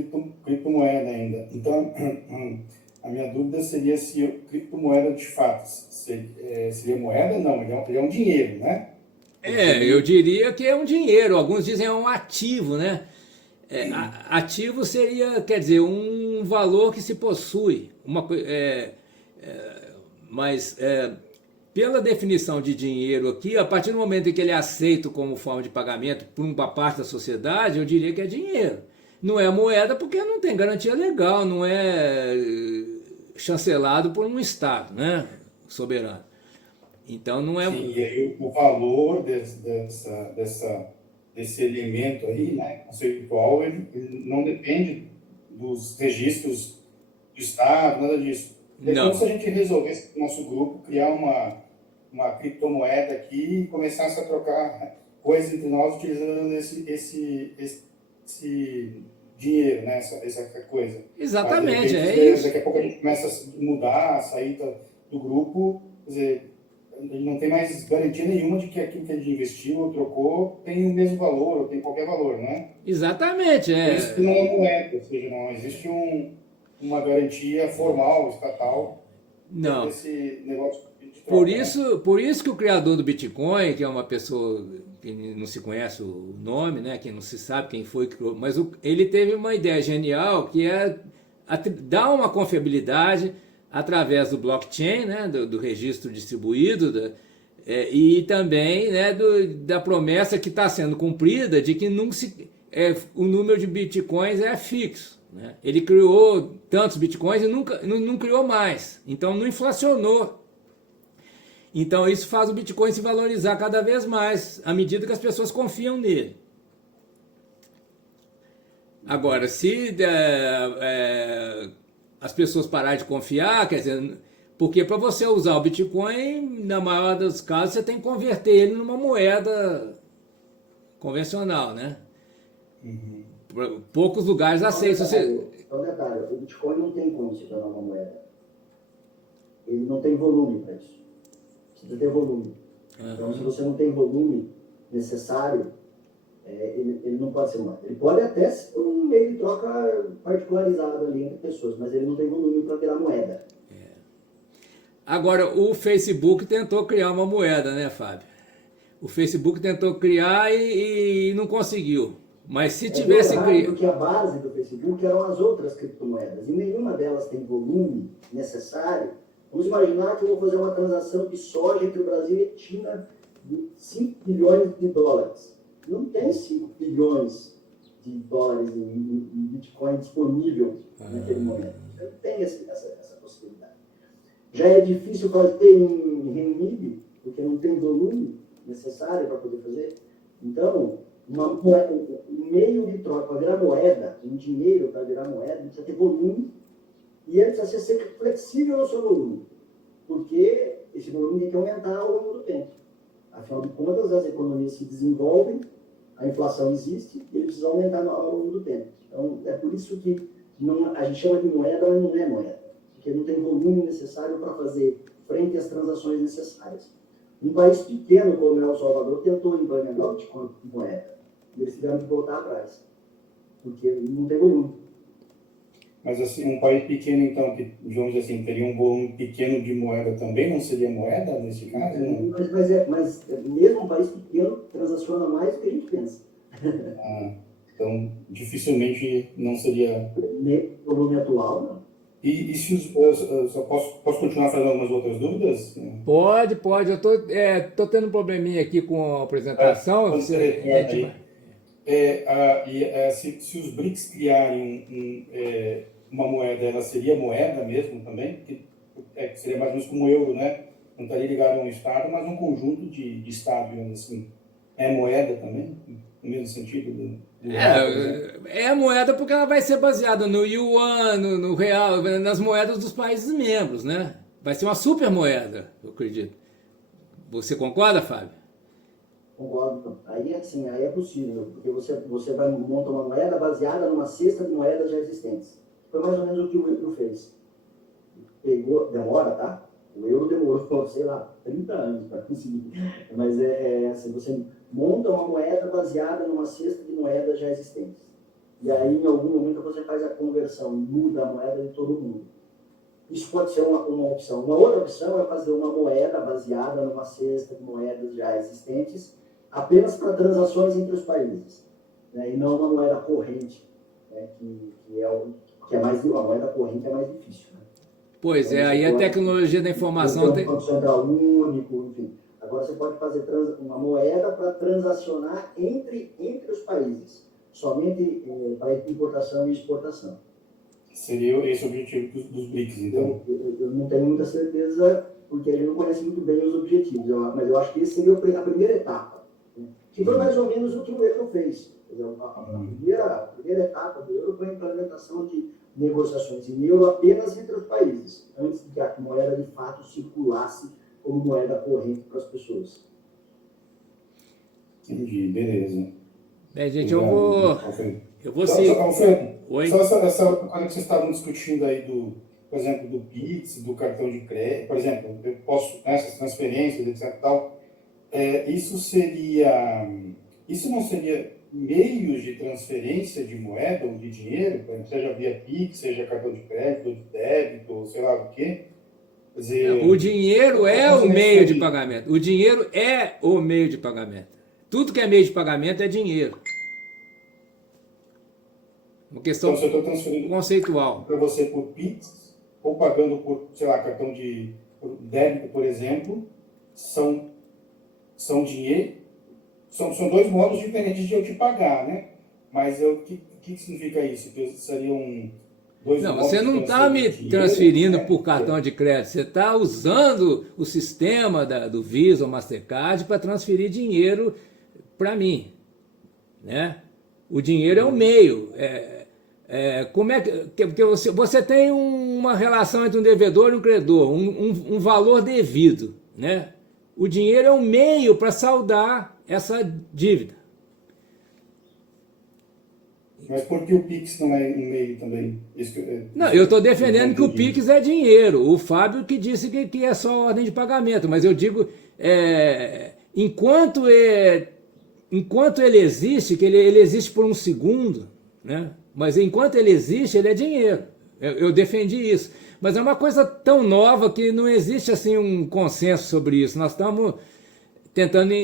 criptomoeda ainda. Então, a minha dúvida seria se criptomoeda de fato seria moeda? Não, ele é um dinheiro, né? Eu diria que é um dinheiro. Alguns dizem é um ativo, né? Ativo seria, quer dizer, um valor que se possui. Mas pela definição de dinheiro aqui, a partir do momento em que ele é aceito como forma de pagamento por uma parte da sociedade, eu diria que é dinheiro. Não é moeda porque não tem garantia legal, não é chancelado por um Estado, né? Soberano. Então não é... Sim, e aí o valor desse elemento aí, né, conceitual, ele não depende dos registros do Estado, nada disso. É Não. como se a gente resolvesse no nosso grupo criar uma criptomoeda aqui e começasse a trocar coisas entre nós utilizando esse dinheiro, né? Essa coisa. Exatamente, Mas, de repente, é isso. daqui a pouco a gente começa a mudar, a sair do grupo, quer dizer, ele não tem mais garantia nenhuma de que aquilo que ele investiu ou trocou tem o mesmo valor ou tem qualquer valor, né? Exatamente, Por isso que não é moeda, ou seja, não existe uma garantia formal, estatal, Não. desse negócio de troca, Por isso que o criador do Bitcoin, que é uma pessoa que não se conhece o nome, né, que não se sabe quem foi que criou, mas ele teve uma ideia genial que é dar uma confiabilidade através do blockchain, né, do registro distribuído, e também, né, da promessa que está sendo cumprida de que o número de bitcoins é fixo. Né? Ele criou tantos bitcoins e não criou mais, então não inflacionou. Então isso faz o Bitcoin se valorizar cada vez mais, à medida que as pessoas confiam nele. Agora, se as pessoas pararem de confiar, quer dizer, porque para você usar o Bitcoin, na maior dos casos, você tem que converter ele numa moeda convencional, né? Poucos lugares aceitam. Então, detalhe, o Bitcoin não tem como se tornar uma moeda. Ele não tem volume para isso. Precisa ter volume. Então, se você não tem volume necessário, ele não pode ser moeda. Ele pode até ser um meio de troca particularizado ali entre pessoas, mas ele não tem volume para virar moeda. Agora, o Facebook tentou criar uma moeda, né, Fábio? O Facebook tentou criar e não conseguiu. Mas se tivesse criado... Porque a base do Facebook eram as outras criptomoedas, e nenhuma delas tem volume necessário. Vamos imaginar que eu vou fazer uma transação de soja entre o Brasil e a China de 5 bilhões de dólares. Não tem 5 bilhões de dólares em Bitcoin disponível naquele momento. Você não tem essa possibilidade. Já é difícil fazer em renminbi, porque não tem volume necessário para poder fazer. Então, um meio de troca para virar moeda, um dinheiro para virar moeda, precisa ter volume e ele precisa ser flexível no seu volume, porque esse volume tem que aumentar ao longo do tempo. Afinal de contas, as economias se desenvolvem, a inflação existe e ele precisa aumentar ao longo do tempo. Então, é por isso que a gente chama de moeda, mas não é moeda, porque não tem volume necessário para fazer frente às transações necessárias. Um país pequeno como é El Salvador tentou implementar o Bitcoin como moeda. E eles tiveram que voltar atrás, porque não tem volume. Mas assim, um país pequeno, então, que, digamos assim, teria um volume pequeno de moeda também, não seria moeda nesse caso? Não? Mas mesmo um país pequeno transaciona mais do que a gente pensa. Então, dificilmente não seria... No volume atual, não. E se só posso continuar fazendo algumas outras dúvidas? Pode. Eu tô tendo um probleminha aqui com a apresentação. Se os BRICS criarem uma moeda, ela seria moeda mesmo também? Seria mais ou menos como o euro, né? Não estaria ligado a um Estado, mas um conjunto de Estados, digamos assim. É moeda também? No mesmo sentido? É moeda porque ela vai ser baseada no yuan, no real, nas moedas dos países membros, né? Vai ser uma super moeda, eu acredito. Você concorda, Fábio? Concordo. Aí é possível, porque você vai montar uma moeda baseada numa cesta de moedas já existentes. Foi mais ou menos o que o euro fez. Demora, tá? O euro demorou, sei lá, 30 anos para conseguir. Mas assim, você monta uma moeda baseada numa cesta de moedas já existentes. E aí, em algum momento, você faz a conversão, muda a moeda de todo mundo. Isso pode ser uma opção. Uma outra opção é fazer uma moeda baseada numa cesta de moedas já existentes, apenas para transações entre os países, né? E não uma moeda corrente, né? que é mais, a moeda corrente é mais difícil. Né? Pois então, aí a tecnologia da informação tem um banco central único, enfim. Agora você pode fazer uma moeda para transacionar entre os países, somente para importação e exportação. Seria esse o objetivo dos BRICS, então? Eu não tenho muita certeza, porque a gente não conhece muito bem os objetivos, mas eu acho que esse seria a primeira etapa, né? Que foi mais ou menos o que o euro fez. A primeira etapa do euro foi a implementação de negociações em euro apenas entre os países, antes de que a moeda de fato circulasse como moeda corrente para as pessoas. Entendi, beleza. Bem, gente, eu vou Só, sim. Alfredo, Oi? só quando vocês estavam discutindo aí por exemplo, do Pix, do cartão de crédito, por exemplo, eu posso, essas transferências, etc. Tal, isso não seria meios de transferência de moeda ou de dinheiro, por exemplo, seja via Pix, seja cartão de crédito, ou de débito, sei lá o quê? Quer dizer, O dinheiro é o transferência meio de pagamento. O dinheiro é o meio de pagamento. Tudo que é meio de pagamento é dinheiro. Uma questão Então, se eu estou transferindo conceitual. para você por Pix, ou pagando por, sei lá, cartão de débito, por exemplo, são dinheiro, são dois modos diferentes de eu te pagar, né? Mas o que significa isso? Que seriam dois Não, modos você de não está me dinheiro, transferindo né? por cartão de crédito, você está usando o sistema do Visa ou Mastercard para transferir dinheiro para mim, né? O dinheiro é o meio. Como é que porque você tem uma relação entre um devedor e um credor, um valor devido, né? O dinheiro é um meio para saldar essa dívida. Mas por que o Pix não é um meio também? Não, eu estou defendendo que o Pix é dinheiro. O Fábio que disse que é só ordem de pagamento, mas eu digo, enquanto ele existe, que ele existe por um segundo, né? Mas enquanto ele existe, ele é dinheiro. Eu defendi isso. Mas é uma coisa tão nova que não existe assim um consenso sobre isso. Nós estamos tentando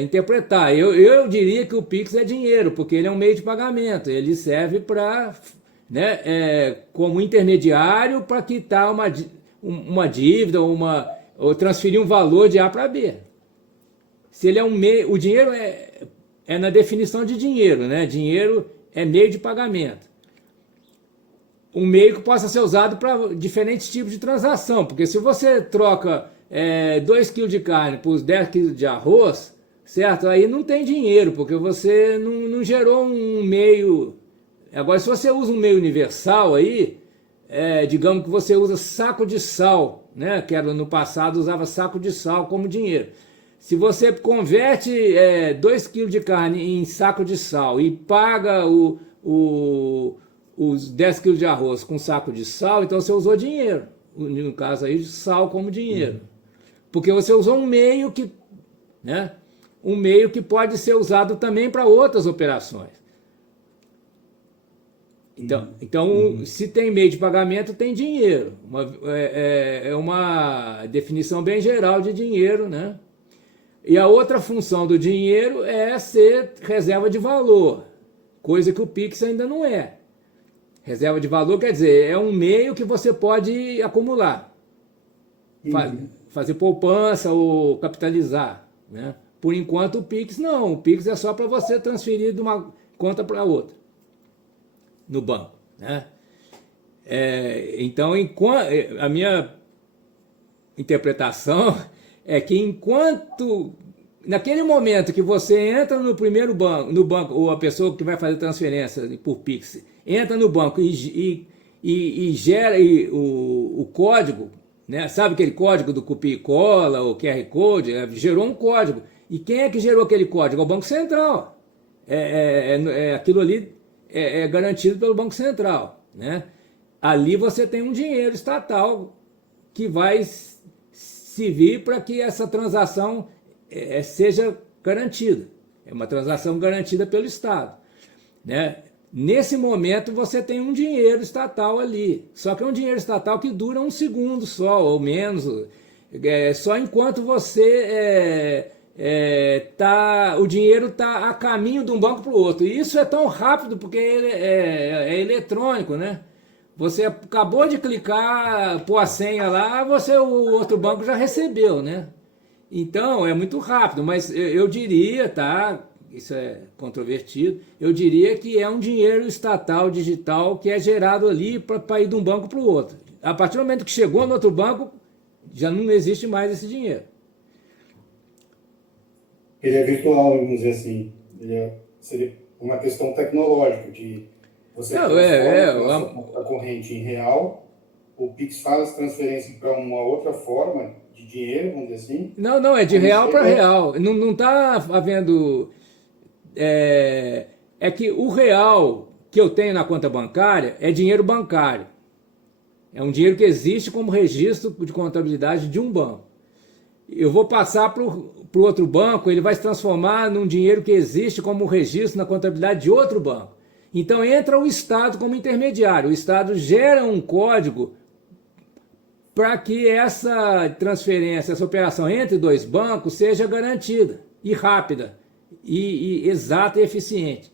interpretar. Eu diria que o Pix é dinheiro, porque ele é um meio de pagamento. Ele serve para, né, como intermediário para quitar uma dívida ou transferir um valor de A para B. Se ele é um meio, o dinheiro é na definição de dinheiro, né? Dinheiro é meio de pagamento. Um meio que possa ser usado para diferentes tipos de transação, porque se você troca 2 kg de carne por 10 kg de arroz, certo? Aí não tem dinheiro, porque você não gerou um meio. Agora, se você usa um meio universal aí, digamos que você usa saco de sal, né? Que era, no passado usava saco de sal como dinheiro. Se você converte 2 kg de carne em saco de sal e paga os 10 kg de arroz com saco de sal, então você usou dinheiro. No caso aí, sal como dinheiro. Porque você usou um meio que, né? Um meio que pode ser usado também para outras operações. Então, se tem meio de pagamento, tem dinheiro. É uma definição bem geral de dinheiro, né? E a outra função do dinheiro é ser reserva de valor, coisa que o Pix ainda não é. Reserva de valor quer dizer, é um meio que você pode acumular, fazer poupança ou capitalizar, né? Por enquanto o Pix não, o Pix é só para você transferir de uma conta para outra, no banco, né? Então, a minha interpretação é que enquanto, naquele momento que você entra no primeiro banco, no banco, ou a pessoa que vai fazer transferência por Pix, entra no banco e gera o código, né? Sabe aquele código do copia e cola, o QR Code, gerou um código. E quem é que gerou aquele código? É o Banco Central. Aquilo ali é garantido pelo Banco Central, né? Ali você tem um dinheiro estatal que vai servir para que essa transação seja garantida. É uma transação garantida pelo Estado, né? Nesse momento você tem um dinheiro estatal ali, só que é um dinheiro estatal que dura um segundo só, ou menos, só enquanto você o dinheiro está a caminho de um banco para o outro. E isso é tão rápido porque ele é eletrônico, né? Você acabou de clicar, pôr a senha lá, o outro banco já recebeu, né? Então, é muito rápido, mas eu diria, tá? Isso é controvertido, eu diria que é um dinheiro estatal, digital, que é gerado ali para ir de um banco para o outro. A partir do momento que chegou no outro banco, já não existe mais esse dinheiro. Ele é virtual, vamos dizer assim. Seria uma questão tecnológica, de Você Não, transforma a sua conta corrente em real, o Pix faz transferência para uma outra forma de dinheiro, vamos dizer assim. não, é de Como real para seria? real. Não está havendo. É que o real que eu tenho na conta bancária é dinheiro bancário. É um dinheiro que existe como registro de contabilidade de um banco. Eu vou passar para o outro banco, ele vai se transformar num dinheiro que existe como registro na contabilidade de outro banco. Então entra o Estado como intermediário. O Estado gera um código para que essa transferência, essa operação entre dois bancos seja garantida e rápida, e exata e eficiente.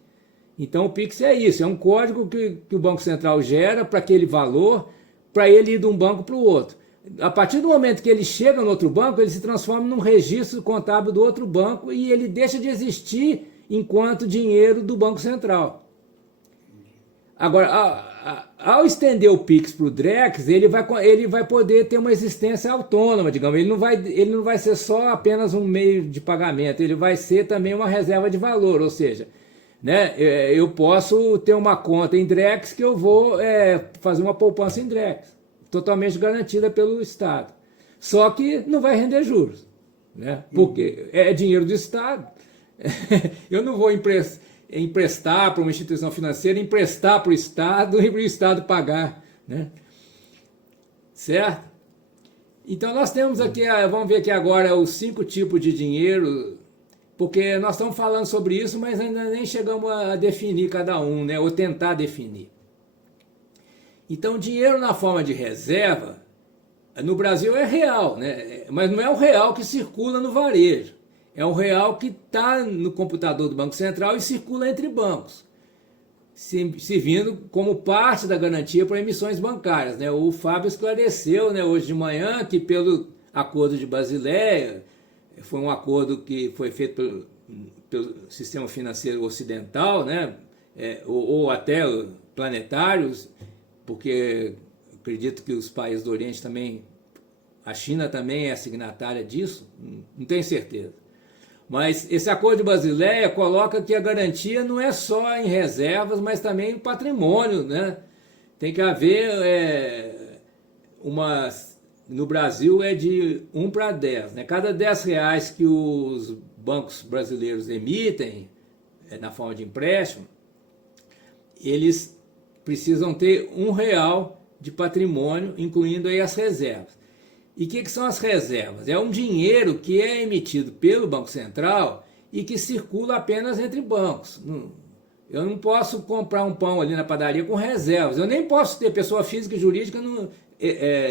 Então o Pix é isso, é um código que o Banco Central gera para aquele valor, para ele ir de um banco para o outro. A partir do momento que ele chega no outro banco, ele se transforma num registro contábil do outro banco e ele deixa de existir enquanto dinheiro do Banco Central. Agora, ao estender o Pix para o Drex, ele vai poder ter uma existência autônoma, digamos. Ele não vai ser só apenas um meio de pagamento, ele vai ser também uma reserva de valor, ou seja, né, eu posso ter uma conta em Drex que eu vou fazer uma poupança em Drex, totalmente garantida pelo Estado. Só que não vai render juros, né, porque é dinheiro do Estado. Eu não vou emprestar para uma instituição financeira, emprestar para o Estado e para o Estado pagar, né? Certo? Então nós temos aqui, vamos ver aqui agora os 5 tipos de dinheiro, porque nós estamos falando sobre isso, mas ainda nem chegamos a definir cada um, né? Ou tentar definir. Então dinheiro na forma de reserva, no Brasil é real, né? Mas não é o real que circula no varejo. É um real que está no computador do Banco Central e circula entre bancos, servindo como parte da garantia para emissões bancárias, né? O Fábio esclareceu, né, hoje de manhã que pelo Acordo de Basileia, foi um acordo que foi feito pelo sistema financeiro ocidental, né, ou até planetários, porque acredito que os países do Oriente também, a China também é signatária disso, não tenho certeza. Mas esse Acordo de Basileia coloca que a garantia não é só em reservas, mas também em patrimônio, né? Tem que haver no Brasil é de 1 para 10, né? Cada R$10 que os bancos brasileiros emitem, na forma de empréstimo, eles precisam ter R$1 de patrimônio, incluindo aí as reservas. E o que são as reservas? É um dinheiro que é emitido pelo Banco Central e que circula apenas entre bancos. Eu não posso comprar um pão ali na padaria com reservas. Eu nem posso ter pessoa física e jurídica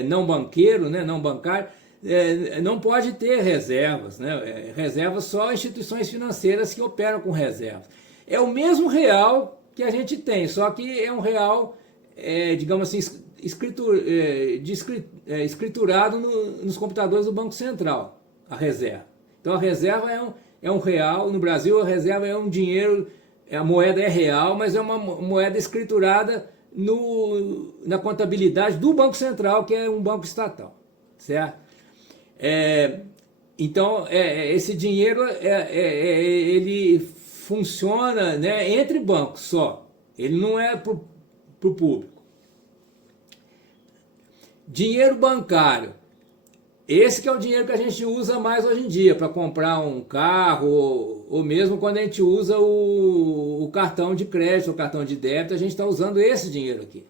não banqueiro, né, não bancário, não pode ter reservas, né? Reservas só instituições financeiras que operam com reservas. É o mesmo real que a gente tem, só que é um real, digamos assim, escriturado nos computadores do Banco Central, a reserva. Então a reserva é um real, no Brasil a reserva é um dinheiro, a moeda é real, mas é uma moeda escriturada na contabilidade do Banco Central, que é um banco estatal, certo? Então esse dinheiro ele funciona, né, entre bancos só, ele não é para o público. Dinheiro bancário, esse que é o dinheiro que a gente usa mais hoje em dia para comprar um carro, ou mesmo quando a gente usa o cartão de crédito, o cartão de débito, a gente está usando esse dinheiro aqui.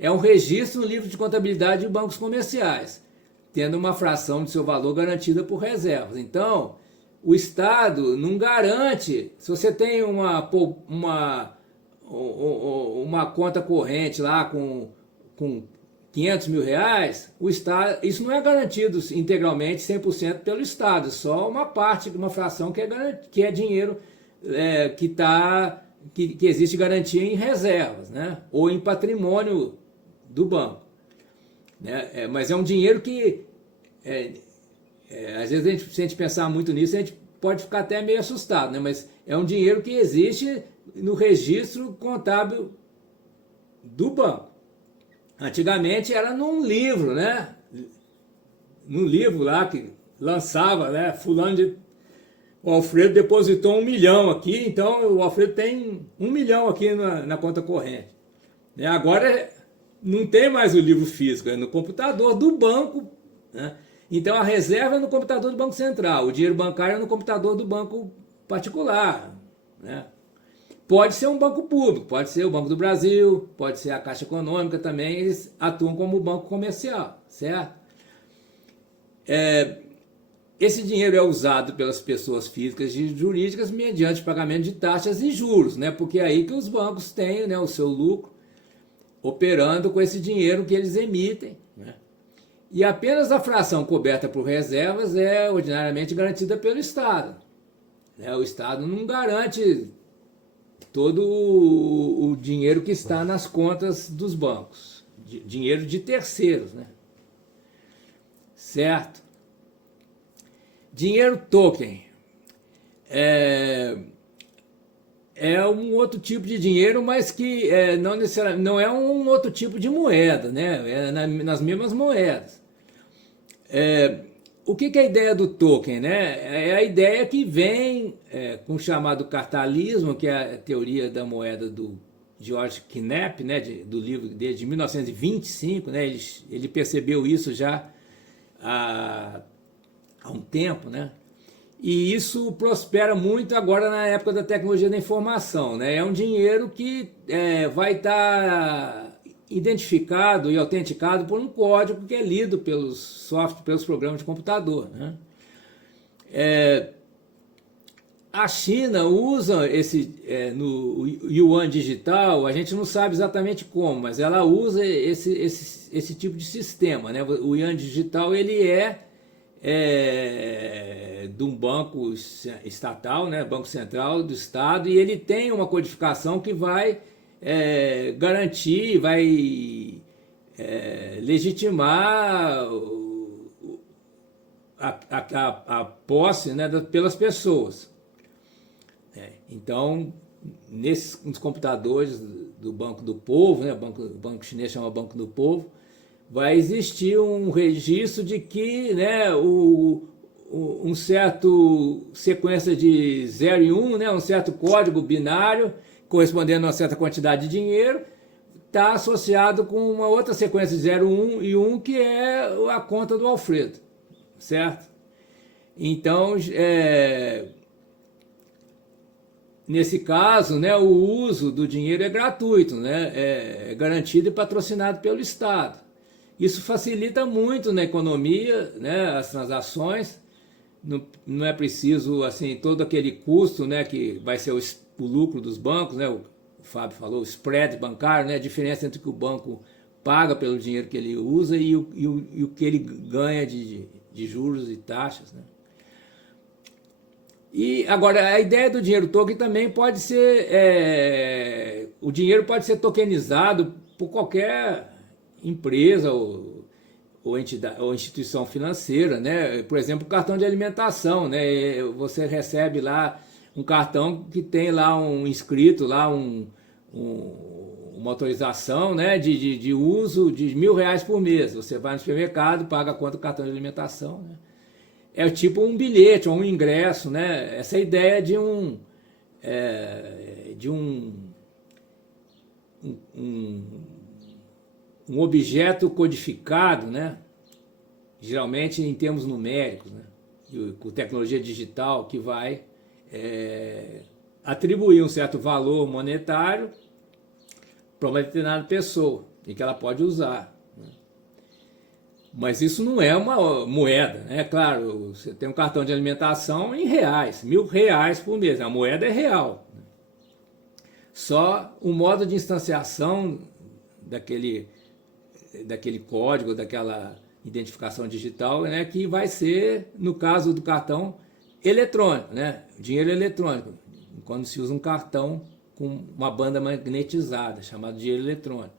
É um registro no livro de contabilidade de bancos comerciais, tendo uma fração de seu valor garantida por reservas. Então, o Estado não garante, se você tem uma conta corrente lá com R$500 mil, o Estado, isso não é garantido integralmente 100% pelo Estado, só uma parte, uma fração que é dinheiro que existe garantia em reservas, né? Ou em patrimônio do banco, né? Mas é um dinheiro que, às vezes, se a gente pensar muito nisso, a gente pode ficar até meio assustado, né? Mas é um dinheiro que existe no registro contábil do banco. Antigamente era num livro, né? Num livro lá que lançava, né? O Alfredo depositou 1 milhão aqui, então o Alfredo tem 1 milhão aqui na conta corrente. né? Agora não tem mais o livro físico, é no computador do banco, né? Então a reserva é no computador do Banco Central, o dinheiro bancário é no computador do banco particular, né? Pode ser um banco público, pode ser o Banco do Brasil, pode ser a Caixa Econômica também, eles atuam como banco comercial, certo? Esse dinheiro é usado pelas pessoas físicas e jurídicas mediante pagamento de taxas e juros, né? Porque é aí que os bancos têm, né, o seu lucro operando com esse dinheiro que eles emitem, né? E apenas a fração coberta por reservas é ordinariamente garantida pelo Estado, né? O Estado não garante todo o dinheiro que está nas contas dos bancos, dinheiro de terceiros, né? Certo? Dinheiro token é um outro tipo de dinheiro, mas que não necessariamente não é um outro tipo de moeda, né? Nas mesmas moedas. O que é a ideia do token, né? É a ideia que vem com o chamado cartalismo, que é a teoria da moeda do George Knapp, né? Do livro dele de 1925, né? Ele percebeu isso já há um tempo, né? E isso prospera muito agora na época da tecnologia da informação, né? É um dinheiro que vai estar identificado e autenticado por um código que é lido pelos softwares, pelos programas de computador, né? A China usa no yuan digital, a gente não sabe exatamente como, mas ela usa esse tipo de sistema, né? O yuan digital ele de um banco estatal, né? Banco Central do Estado, e ele tem uma codificação que vai garantir, vai legitimar a posse, né, pelas pessoas. Então, nos computadores do Banco do Povo, né, o banco chinês chama Banco do Povo, vai existir um registro de que, né, um certo sequência de 0 e 1, né, um certo código binário correspondendo a uma certa quantidade de dinheiro, está associado com uma outra sequência de 0, 1 e 1, que é a conta do Alfredo, certo? Então, nesse caso, né, o uso do dinheiro é gratuito, né, é garantido e patrocinado pelo Estado. Isso facilita muito na economia, né, as transações, não é preciso assim, todo aquele custo, né, que vai ser o lucro dos bancos, né, o Fábio falou, o spread bancário, né, a diferença entre o que o banco paga pelo dinheiro que ele usa e o que ele ganha de juros e taxas, né. E agora, a ideia do dinheiro token também pode ser, o dinheiro pode ser tokenizado por qualquer empresa ou entidade, ou instituição financeira, né? Por exemplo, o cartão de alimentação, né? Você recebe lá um cartão que tem lá inscrito lá uma autorização, né, de uso de R$1.000 por mês. Você vai no supermercado, paga a conta do cartão de alimentação, né? É tipo um bilhete ou um ingresso, né? Essa ideia de um objeto codificado, né? Geralmente em termos numéricos, né? E com tecnologia digital que vai atribuir um certo valor monetário para uma determinada pessoa e que ela pode usar. Mas isso não é uma moeda, né? Claro, você tem um cartão de alimentação em reais, R$1.000 por mês, a moeda é real. Só o modo de instanciação daquele código, daquela identificação digital, né, que vai ser, no caso do cartão, eletrônico, né? Dinheiro eletrônico, quando se usa um cartão com uma banda magnetizada, chamado dinheiro eletrônico.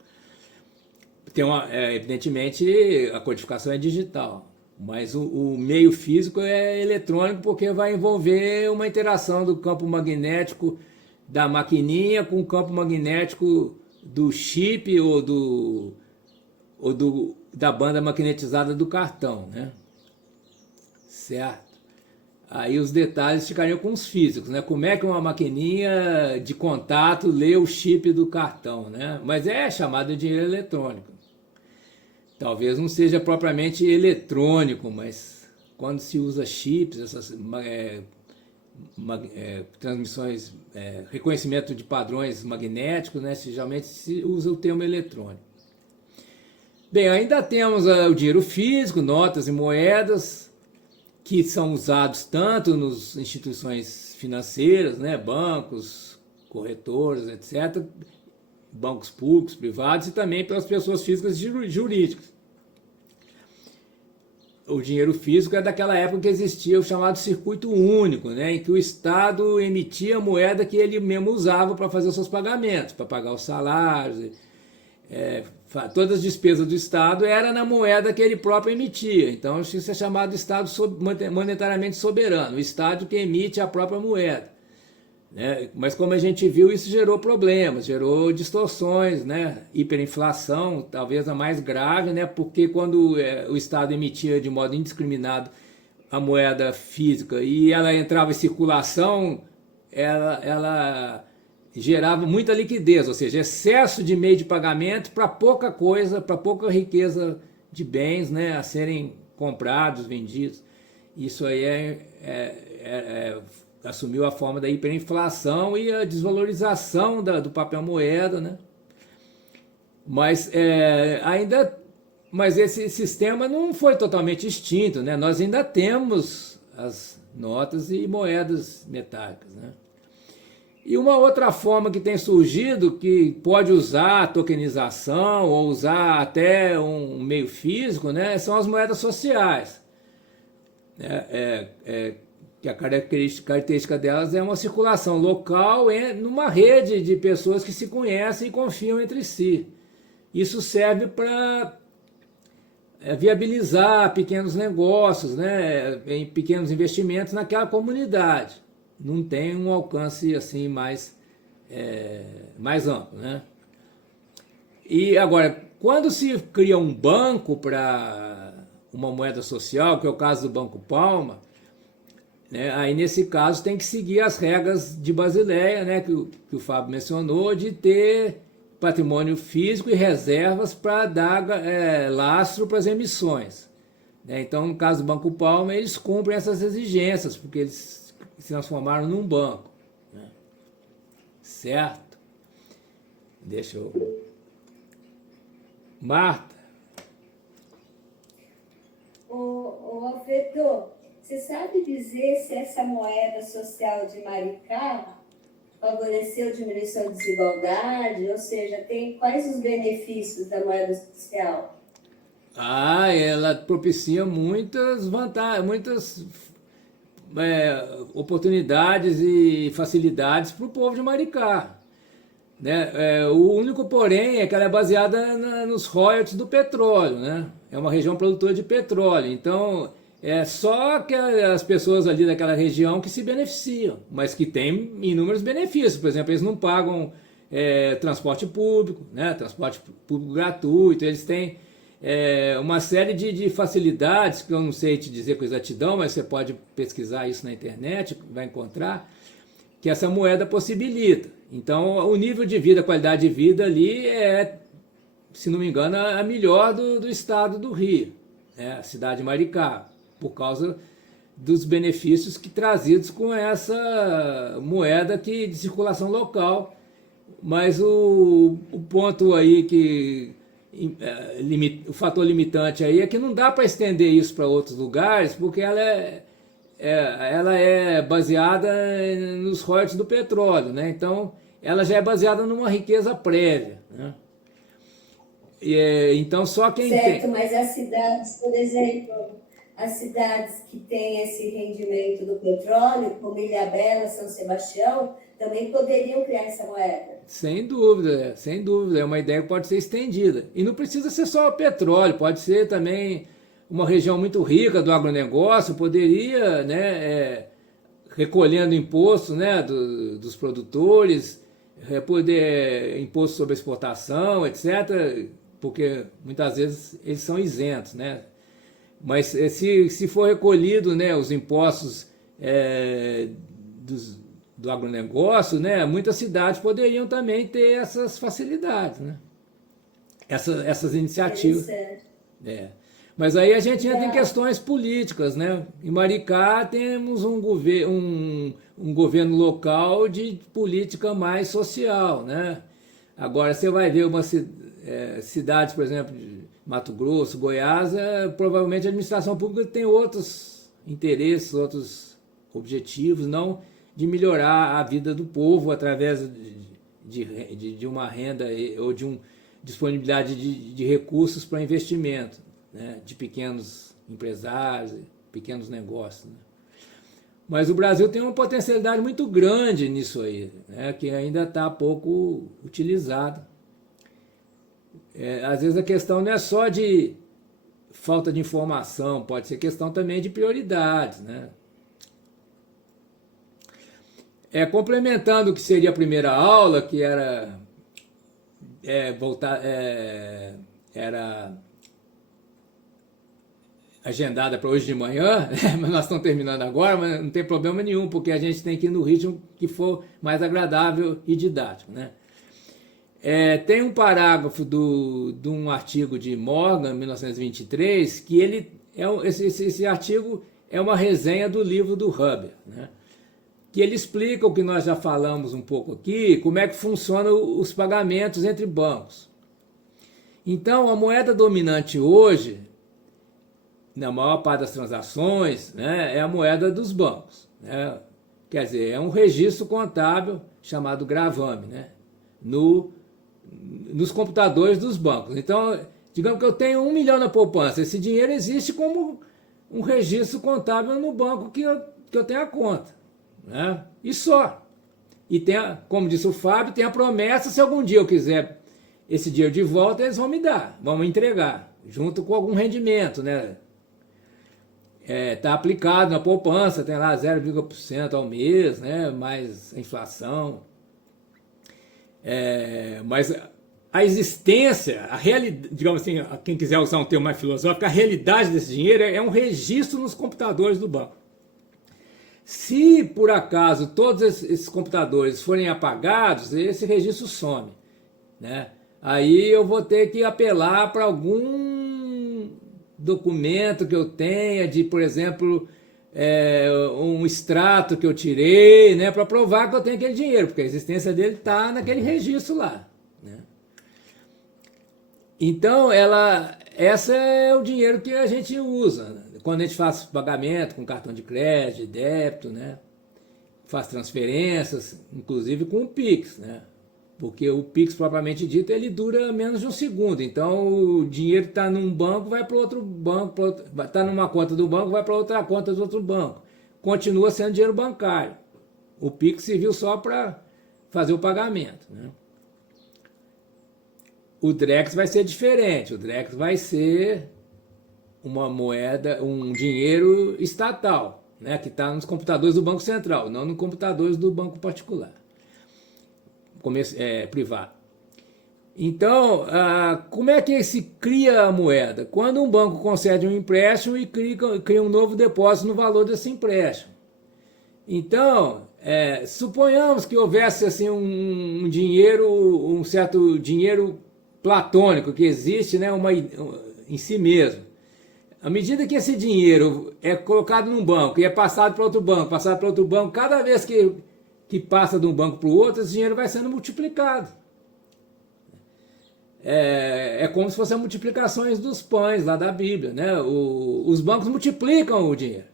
Evidentemente, a codificação é digital, mas o meio físico é eletrônico porque vai envolver uma interação do campo magnético da maquininha com o campo magnético do chip da banda magnetizada do cartão, né? Certo? aí os detalhes ficariam com os físicos, né? Como é que uma maquininha de contato lê o chip do cartão, né? Mas é chamado de dinheiro eletrônico. Talvez não seja propriamente eletrônico, mas quando se usa chips, essas transmissões, reconhecimento de padrões magnéticos, né? Geralmente se usa o termo eletrônico. Bem, ainda temos o dinheiro físico, notas e moedas, que são usados tanto nas instituições financeiras, né, bancos, corretores, etc., bancos públicos, privados, e também pelas pessoas físicas e jurídicas. O dinheiro físico é daquela época que existia o chamado circuito único, né, em que o Estado emitia a moeda que ele mesmo usava para fazer os seus pagamentos, para pagar os salários, todas as despesas do Estado eram na moeda que ele próprio emitia. Então isso é chamado de Estado monetariamente soberano, o Estado que emite a própria moeda, né? Mas como a gente viu, isso gerou problemas, gerou distorções, né? Hiperinflação, talvez a mais grave, né? Porque quando o Estado emitia de modo indiscriminado a moeda física e ela entrava em circulação, ela gerava muita liquidez, ou seja, excesso de meio de pagamento para pouca coisa, para pouca riqueza de bens, né, a serem comprados, vendidos. Isso aí assumiu a forma da hiperinflação e a desvalorização do papel moeda, né? Mas mas esse sistema não foi totalmente extinto, né? Nós ainda temos as notas e moedas metálicas, né? E uma outra forma que tem surgido, que pode usar a tokenização ou usar até um meio físico, né, são as moedas sociais. Que a característica delas é uma circulação local numa rede de pessoas que se conhecem e confiam entre si. Isso serve para viabilizar pequenos negócios, né, em pequenos investimentos naquela comunidade. Não tem um alcance assim mais amplo, né? E agora, quando se cria um banco para uma moeda social, que é o caso do Banco Palma, né, aí nesse caso tem que seguir as regras de Basileia, né, que o Fábio mencionou, de ter patrimônio físico e reservas para dar lastro para as emissões, né? Então, no caso do Banco Palma, eles cumprem essas exigências, porque eles se transformaram num banco, né? Certo? Deixa eu... Marta? Ô Alfredo, você sabe dizer se essa moeda social de Maricá favoreceu a diminuição de desigualdade? Ou seja, quais os benefícios da moeda social? Ela propicia muitas vantagens, muitas oportunidades e facilidades para o povo de Maricá, né? O único porém é que ela é baseada nos royalties do petróleo, né? É uma região produtora de petróleo, então é só que as pessoas ali daquela região que se beneficiam, mas que tem inúmeros benefícios. Por exemplo, eles não pagam transporte público, né? Transporte público gratuito, eles têm uma série de facilidades que eu não sei te dizer com exatidão, mas você pode pesquisar isso na internet, vai encontrar, que essa moeda possibilita. Então, o nível de vida, a qualidade de vida ali se não me engano, a melhor do estado do Rio, né? A cidade de Maricá, por causa dos benefícios trazidos com essa moeda de circulação local. Mas o ponto aí o fator limitante aí é que não dá para estender isso para outros lugares, porque ela é baseada nos royalties do petróleo, né? Então ela já é baseada numa riqueza prévia, né? Então só quem certo, tem... mas as cidades, por exemplo, as cidades que têm esse rendimento do petróleo, como Ilhabela, São Sebastião, também poderiam criar essa moeda. Sem dúvida, sem dúvida. É uma ideia que pode ser estendida. E não precisa ser só o petróleo, pode ser também uma região muito rica do agronegócio, poderia, né, recolhendo imposto, né, dos produtores, poder imposto sobre exportação, etc., porque muitas vezes eles são isentos, né? Mas se for recolhido, né, os impostos do agronegócio, né, muitas cidades poderiam também ter essas facilidades, né? Essas iniciativas. É. Mas aí a gente entra em questões políticas, né? Em Maricá temos um governo local de política mais social, né? Agora você vai ver cidades, por exemplo, de Mato Grosso, Goiás, provavelmente a administração pública tem outros interesses, outros objetivos, não de melhorar a vida do povo através de uma renda ou de uma disponibilidade de recursos para investimento, né, de pequenos empresários, pequenos negócios. Né? Mas o Brasil tem uma potencialidade muito grande nisso aí, né, que ainda está pouco utilizado. Às vezes a questão não é só de falta de informação, pode ser questão também de prioridades, né? Complementando o que seria a primeira aula, que era agendada para hoje de manhã, mas nós estamos terminando agora, mas não tem problema nenhum, porque a gente tem que ir no ritmo que for mais agradável e didático, né? Tem um parágrafo de um artigo de Morgan, 1923, que esse artigo é uma resenha do livro do Huber, né? Que ele explica o que nós já falamos um pouco aqui, como é que funcionam os pagamentos entre bancos. Então, a moeda dominante hoje, na maior parte das transações, né, é a moeda dos bancos, né? Quer dizer, é um registro contábil chamado gravame, né, nos computadores dos bancos. Então, digamos que eu tenho 1 milhão na poupança, esse dinheiro existe como um registro contábil no banco que eu tenho a conta. Né? E só. E tem, como disse o Fábio, tem a promessa, se algum dia eu quiser esse dinheiro de volta, eles vão me dar, vão me entregar, junto com algum rendimento, né? Tá aplicado na poupança, tem lá 0,% ao mês, né? Mais a inflação. Mas a existência, a realidade, digamos assim, quem quiser usar um termo mais filosófico, a realidade desse dinheiro é um registro nos computadores do banco. Se, por acaso, todos esses computadores forem apagados, esse registro some, né? Aí eu vou ter que apelar para algum documento que eu tenha, por exemplo, um extrato que eu tirei, né, para provar que eu tenho aquele dinheiro, porque a existência dele está naquele registro lá, né? Então, essa é o dinheiro que a gente usa, né? Quando a gente faz pagamento com cartão de crédito, de débito, né? Faz transferências, inclusive com o Pix, né? Porque o Pix, propriamente dito, ele dura menos de um segundo. Então, o dinheiro está num banco, vai para outro banco, está numa conta do banco, vai para outra conta do outro banco. Continua sendo dinheiro bancário. O Pix serviu só para fazer o pagamento, né? O Drex vai ser diferente. O Drex vai ser uma moeda, um dinheiro estatal, né, que está nos computadores do Banco Central, não nos computadores do banco particular, privado. Então, como é que se cria a moeda? Quando um banco concede um empréstimo e cria um novo depósito no valor desse empréstimo. Então, suponhamos que houvesse assim, um certo dinheiro platônico que existe, né, em si mesmo. À medida que esse dinheiro é colocado num banco e é passado para outro banco, cada vez que passa de um banco para o outro, esse dinheiro vai sendo multiplicado. É como se fossem as multiplicações dos pães lá da Bíblia, né? Os bancos multiplicam o dinheiro.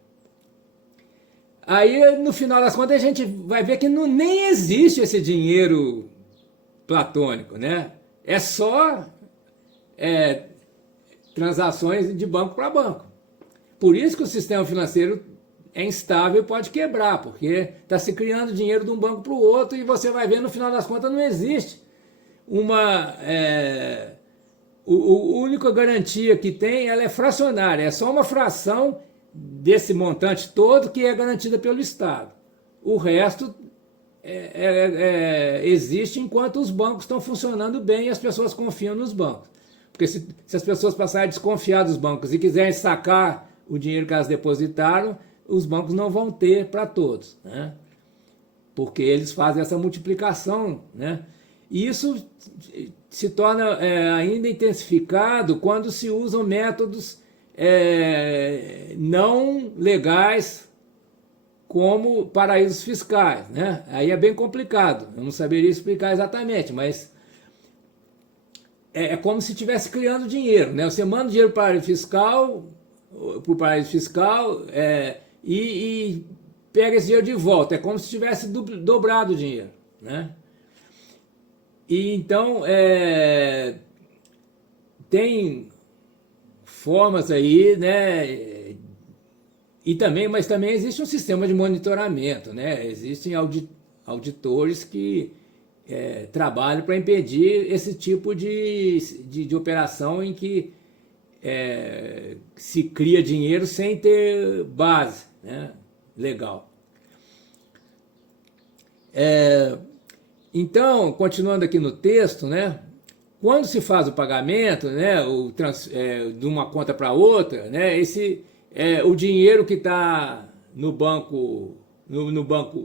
Aí, no final das contas, a gente vai ver que nem existe esse dinheiro platônico, né? É só transações de banco para banco. Por isso que o sistema financeiro é instável e pode quebrar, porque está se criando dinheiro de um banco para o outro e você vai ver, no final das contas, não existe a única garantia que tem, ela é fracionária, é só uma fração desse montante todo que é garantida pelo Estado. O resto existe enquanto os bancos estão funcionando bem e as pessoas confiam nos bancos. Porque se as pessoas passarem a desconfiar dos bancos e quiserem sacar o dinheiro que elas depositaram, os bancos não vão ter para todos, né? Porque eles fazem essa multiplicação, né? E isso se torna ainda intensificado quando se usam métodos não legais como paraísos fiscais, né? Aí é bem complicado, eu não saberia explicar exatamente, mas é como se estivesse criando dinheiro, né? Você manda dinheiro para o paraíso fiscal e pega esse dinheiro de volta, é como se tivesse dobrado o dinheiro, né? E então tem formas aí, né? Mas também existe um sistema de monitoramento, né? Existem auditores que trabalham para impedir esse tipo de operação em que se cria dinheiro sem ter base, né, legal. Então, continuando aqui no texto, né, quando se faz o pagamento, né, de uma conta para outra, né, o dinheiro que está no banco,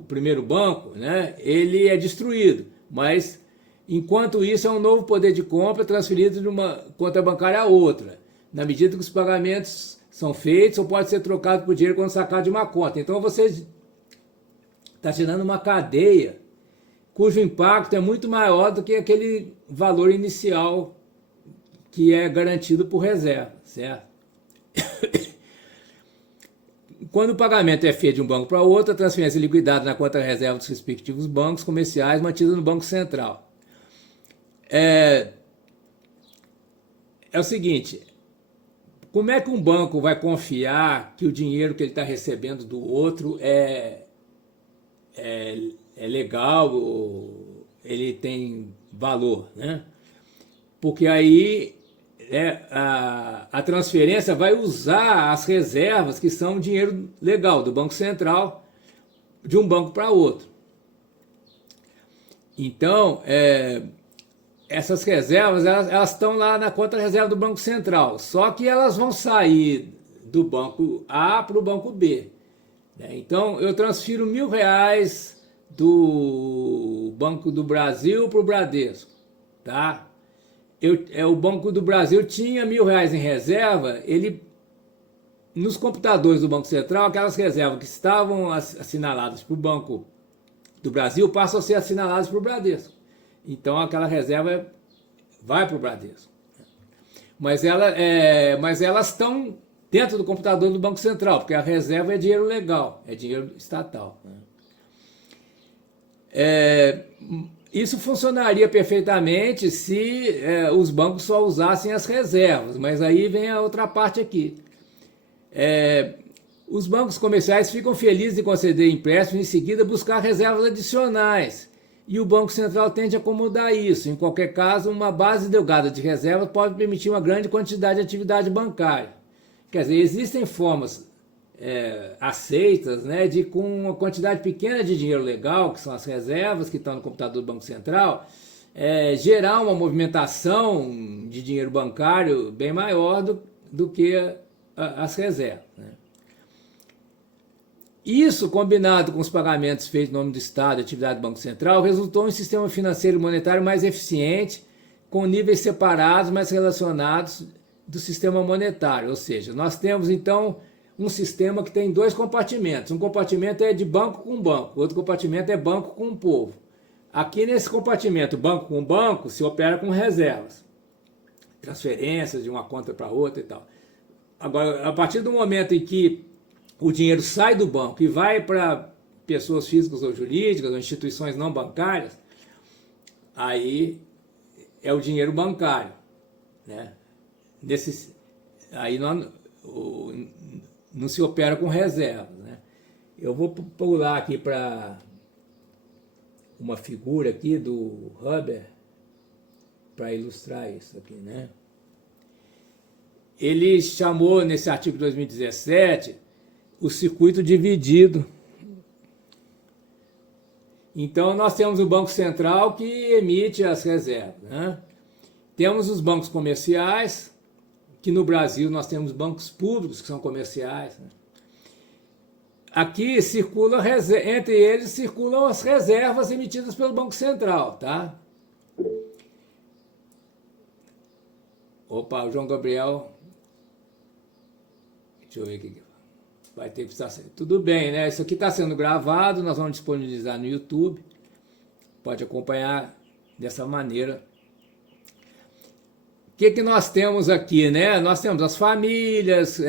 primeiro banco, né, ele é destruído, mas enquanto isso é um novo poder de compra transferido de uma conta bancária a outra, na medida que os pagamentos são feitos ou pode ser trocado por dinheiro quando sacado de uma conta. Então você está gerando uma cadeia cujo impacto é muito maior do que aquele valor inicial que é garantido por reserva, certo? Quando o pagamento é feito de um banco para outro, a transferência é liquidada na conta reserva dos respectivos bancos comerciais mantida no Banco Central. É o seguinte, como é que um banco vai confiar que o dinheiro que ele está recebendo do outro é legal, ou ele tem valor, né? Porque aí a transferência vai usar as reservas que são dinheiro legal do Banco Central de um banco para outro. Então, essas reservas elas estão lá na conta reserva do Banco Central, só que elas vão sair do banco A para o banco B, né? Então, eu transfiro R$1.000 do Banco do Brasil para o Bradesco, tá? O Banco do Brasil tinha R$1.000 em reserva, nos computadores do Banco Central, aquelas reservas que estavam assinaladas para o Banco do Brasil passam a ser assinaladas para o Bradesco. Então aquela reserva vai para o Bradesco. Mas elas estão dentro do computador do Banco Central, porque a reserva é dinheiro legal, é dinheiro estatal, né? Isso funcionaria perfeitamente se os bancos só usassem as reservas, mas aí vem a outra parte aqui. Os bancos comerciais ficam felizes de conceder empréstimos e em seguida buscar reservas adicionais, e o Banco Central tende a acomodar isso. Em qualquer caso, uma base delgada de reservas pode permitir uma grande quantidade de atividade bancária. Quer dizer, existem formas aceitas, né, de com uma quantidade pequena de dinheiro legal, que são as reservas que estão no computador do Banco Central, gerar uma movimentação de dinheiro bancário bem maior do que as reservas, né? Isso, combinado com os pagamentos feitos em nome do Estado e atividade do Banco Central, resultou em um sistema financeiro e monetário mais eficiente, com níveis separados, mas relacionados do sistema monetário. Ou seja, nós temos então um sistema que tem dois compartimentos. Um compartimento é de banco com banco, outro compartimento é banco com povo. Aqui nesse compartimento, banco com banco, se opera com reservas, transferências de uma conta para outra e tal. Agora, a partir do momento em que o dinheiro sai do banco e vai para pessoas físicas ou jurídicas, ou instituições não bancárias, aí é o dinheiro bancário, né? Aí não se opera com reservas, né? Eu vou pular aqui para uma figura aqui do Huber para ilustrar isso aqui, né? Ele chamou nesse artigo de 2017 o circuito dividido. Então nós temos o Banco Central que emite as reservas, né? Temos os bancos comerciais, que no Brasil nós temos bancos públicos que são comerciais, né? aqui circula, entre eles circulam as reservas emitidas pelo Banco Central, tá? Opa, o João Gabriel. Deixa eu ver aqui. Vai ter que estar. Tudo bem, né? Isso aqui está sendo gravado, nós vamos disponibilizar no YouTube. Pode acompanhar dessa maneira. O que nós temos aqui, né? Nós temos as famílias,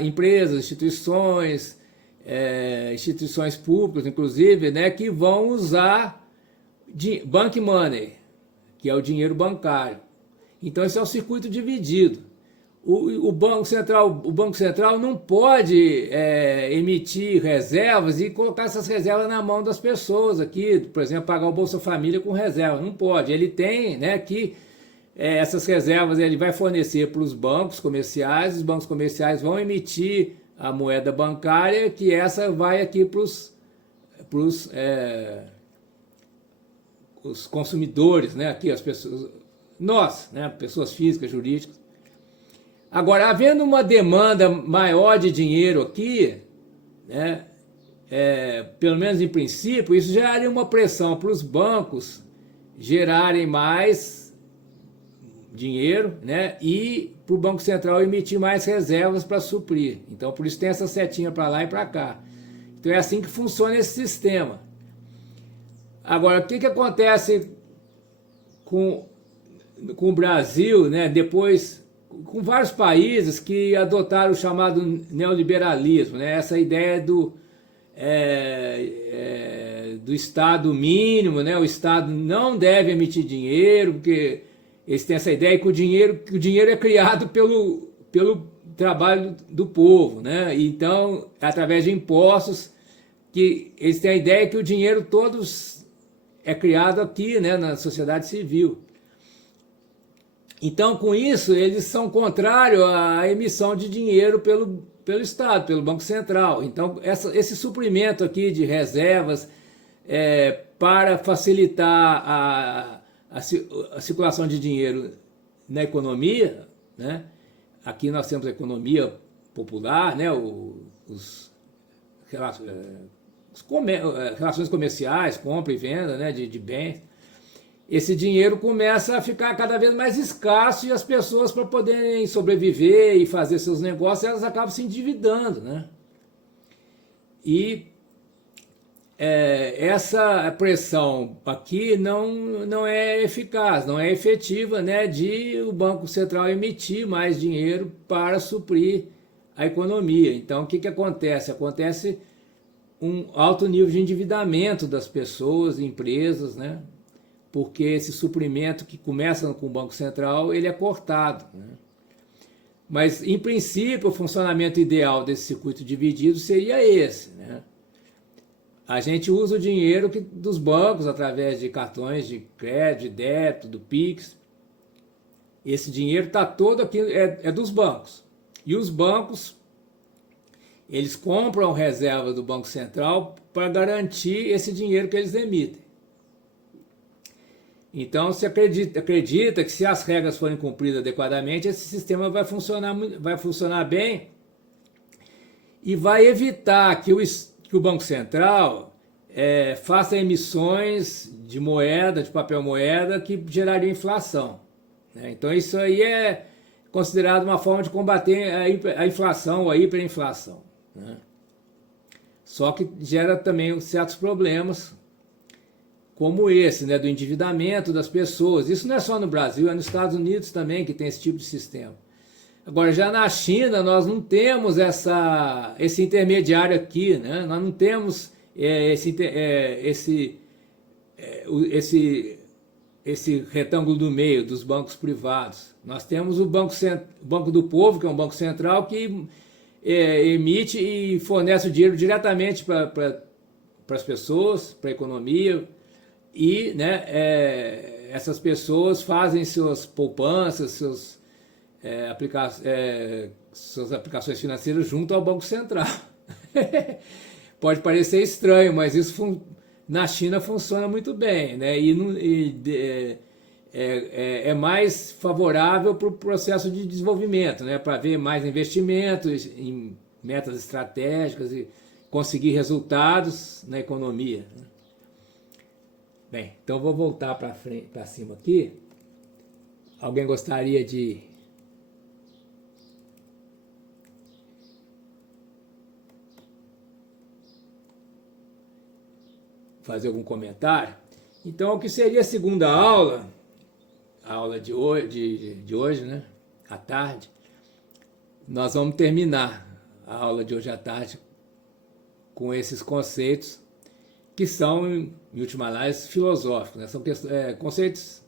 empresas, instituições públicas, inclusive, né, que vão usar bank money, que é o dinheiro bancário. Então, esse é o circuito dividido. O Banco Central não pode emitir reservas e colocar essas reservas na mão das pessoas aqui, por exemplo, pagar o Bolsa Família com reserva. Não pode. Ele tem, né, que essas reservas ele vai fornecer para os bancos comerciais, os bancos comerciais vão emitir a moeda bancária, que essa vai aqui para os consumidores, né, aqui as pessoas, nós, né, pessoas físicas, jurídicas. Agora, havendo uma demanda maior de dinheiro aqui, né, pelo menos em princípio, isso geraria uma pressão para os bancos gerarem mais dinheiro, né, e para o Banco Central emitir mais reservas para suprir. Então, por isso tem essa setinha para lá e para cá. Então, é assim que funciona esse sistema. Agora, o que acontece com o Brasil, né, depois, com vários países que adotaram o chamado neoliberalismo, né, essa ideia do Estado mínimo, né, o Estado não deve emitir dinheiro, porque eles têm essa ideia que o dinheiro é criado pelo trabalho do povo, né? Então, através de impostos, que eles têm a ideia que o dinheiro todos é criado aqui, né, na sociedade civil. Então, com isso, eles são contrários à emissão de dinheiro pelo Estado, pelo Banco Central. Então, esse suprimento aqui de reservas para facilitar a circulação de dinheiro na economia, né? Aqui nós temos a economia popular, né? Relações comerciais, compra e venda, né? de bens. Esse dinheiro começa a ficar cada vez mais escasso e as pessoas, para poderem sobreviver e fazer seus negócios, elas acabam se endividando, né? E essa pressão aqui não é eficaz, não é efetiva, né, de o Banco Central emitir mais dinheiro para suprir a economia. Então, o que acontece? Acontece um alto nível de endividamento das pessoas, empresas, né, porque esse suprimento que começa com o Banco Central, ele é cortado, né? Mas, em princípio, o funcionamento ideal desse circuito dividido seria esse, né? A gente usa o dinheiro dos bancos através de cartões de crédito, de débito, do Pix. Esse dinheiro está todo aqui, é dos bancos. E os bancos, eles compram reserva do Banco Central para garantir esse dinheiro que eles emitem. Então, se acredita que se as regras forem cumpridas adequadamente, esse sistema vai funcionar bem e vai evitar que o Banco Central faça emissões de moeda, de papel moeda, que geraria inflação, né? Então, isso aí é considerado uma forma de combater a inflação ou a hiperinflação, né? Só que gera também certos problemas, como esse, né, do endividamento das pessoas. Isso não é só no Brasil, é nos Estados Unidos também que tem esse tipo de sistema. Agora, já na China, nós não temos esse intermediário aqui, né? Nós não temos esse retângulo do meio dos bancos privados. Nós temos o Banco do Povo, que é um banco central, que emite e fornece o dinheiro diretamente para as pessoas, para a economia, e, né, essas pessoas fazem suas poupanças, suas aplicações financeiras junto ao Banco Central. Pode parecer estranho, mas isso na China funciona muito bem, né? É mais favorável para o processo de desenvolvimento, né? Para haver mais investimentos em metas estratégicas e conseguir resultados na economia. Bem, então vou voltar para cima aqui. Alguém gostaria de fazer algum comentário? Então, o que seria a segunda aula, a aula de hoje, né, à tarde, nós vamos terminar a aula de hoje à tarde com esses conceitos que são, em última análise, filosóficos, né? São conceitos,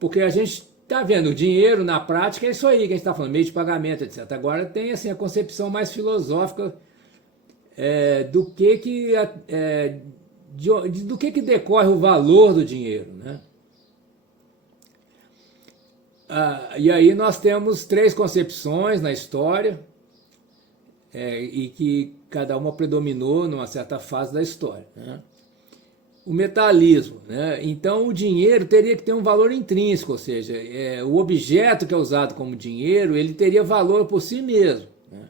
porque a gente está vendo o dinheiro na prática, é isso aí que a gente está falando, meio de pagamento, etc. Agora tem assim, a concepção mais filosófica do que decorre o valor do dinheiro, né? E aí nós temos 3 concepções na história, e que cada uma predominou numa certa fase da história, né? O metalismo, né? Então o dinheiro teria que ter um valor intrínseco, ou seja, o objeto que é usado como dinheiro, ele teria valor por si mesmo, né?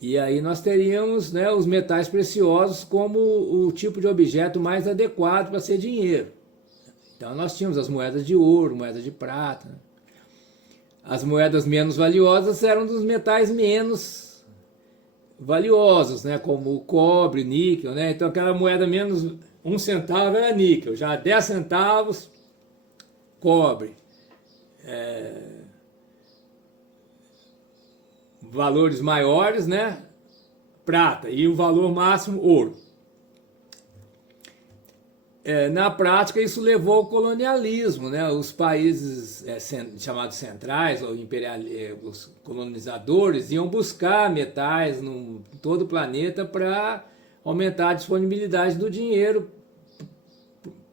E aí nós teríamos, né, os metais preciosos como o tipo de objeto mais adequado para ser dinheiro. Então nós tínhamos as moedas de ouro, moedas de prata, né? As moedas menos valiosas eram dos metais menos valiosos, né, como o cobre, níquel, né? Então aquela moeda menos 1 centavo era níquel, já 10 centavos cobre, valores maiores, né, prata, e o valor máximo ouro. Na prática, isso levou ao colonialismo, né? Os países chamados centrais, ou os colonizadores, iam buscar metais em todo o planeta para aumentar a disponibilidade do dinheiro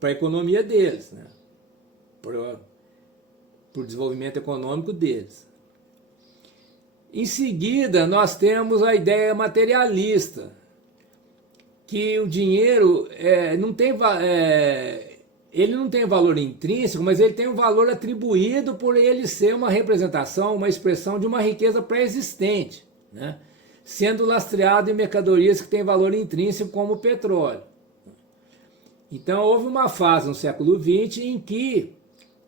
para a economia deles, né? Para o desenvolvimento econômico deles. Em seguida, nós temos a ideia materialista, que o dinheiro ele não tem valor intrínseco, mas ele tem um valor atribuído por ele ser uma representação, uma expressão de uma riqueza pré-existente, né? Sendo lastreado em mercadorias que têm valor intrínseco, como o petróleo. Então houve uma fase no século XX em que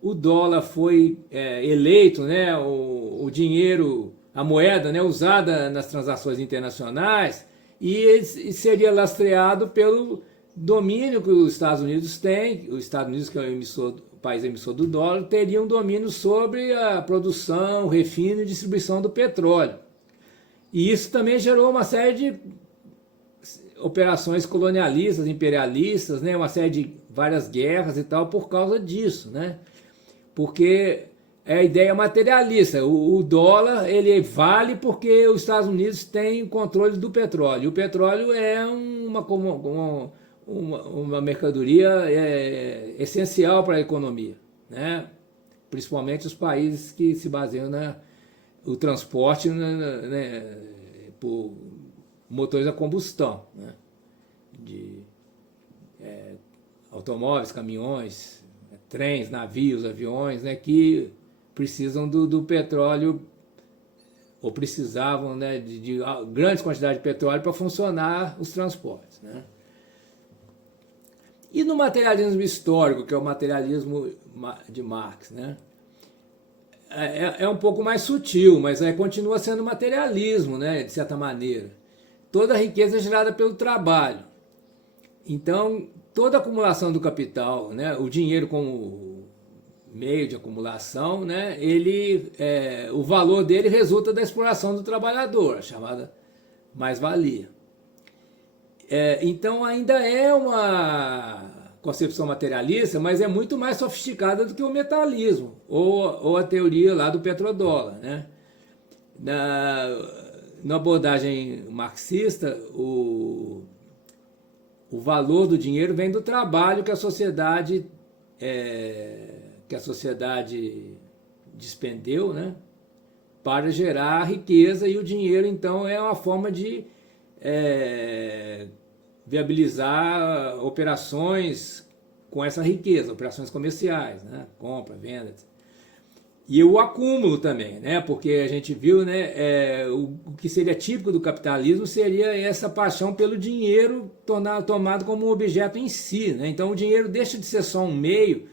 o dólar foi eleito, né, o dinheiro, a moeda, né, usada nas transações internacionais, e seria lastreado pelo domínio que os Estados Unidos têm. Os Estados Unidos, que é o país emissor do dólar, teria um domínio sobre a produção, refino e distribuição do petróleo. E isso também gerou uma série de operações colonialistas, imperialistas, né? Uma série de várias guerras e tal por causa disso, né? Porque é a ideia materialista. O dólar, ele vale porque os Estados Unidos têm controle do petróleo. O petróleo é uma mercadoria essencial para a economia, né? Principalmente os países que se baseiam no transporte, né, por motores a combustão, né? De automóveis, caminhões, trens, navios, aviões, né, que precisam do petróleo, ou precisavam, né, de grandes quantidades de petróleo para funcionar os transportes, né? E no materialismo histórico, que é o materialismo de Marx, né, é um pouco mais sutil, mas continua sendo materialismo, né, de certa maneira. Toda a riqueza é gerada pelo trabalho. Então, toda a acumulação do capital, né, o dinheiro como meio de acumulação, né, o valor dele resulta da exploração do trabalhador, a chamada mais-valia. Então ainda é uma concepção materialista, mas é muito mais sofisticada do que o metalismo, ou a teoria lá do petrodólar, né? Na abordagem marxista, o valor do dinheiro vem do trabalho que a sociedade despendeu, né, para gerar riqueza, e o dinheiro então é uma forma de viabilizar operações com essa riqueza, operações comerciais, né, compra, venda, etc. E o acúmulo também, né? Porque a gente viu, né, o que seria típico do capitalismo seria essa paixão pelo dinheiro tomado como um objeto em si, né? Então o dinheiro deixa de ser só um meio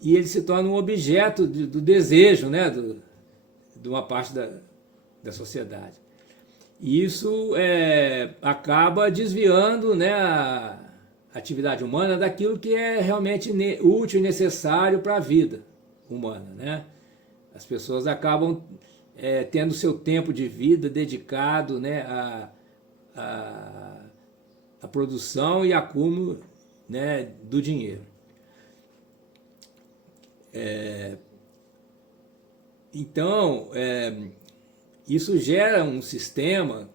e ele se torna um objeto do desejo, né, de uma parte da sociedade. E isso acaba desviando, né, a atividade humana daquilo que é realmente útil e necessário para a vida humana, né? As pessoas acabam tendo seu tempo de vida dedicado, né, à produção e acúmulo, né, do dinheiro. Então, isso gera um sistema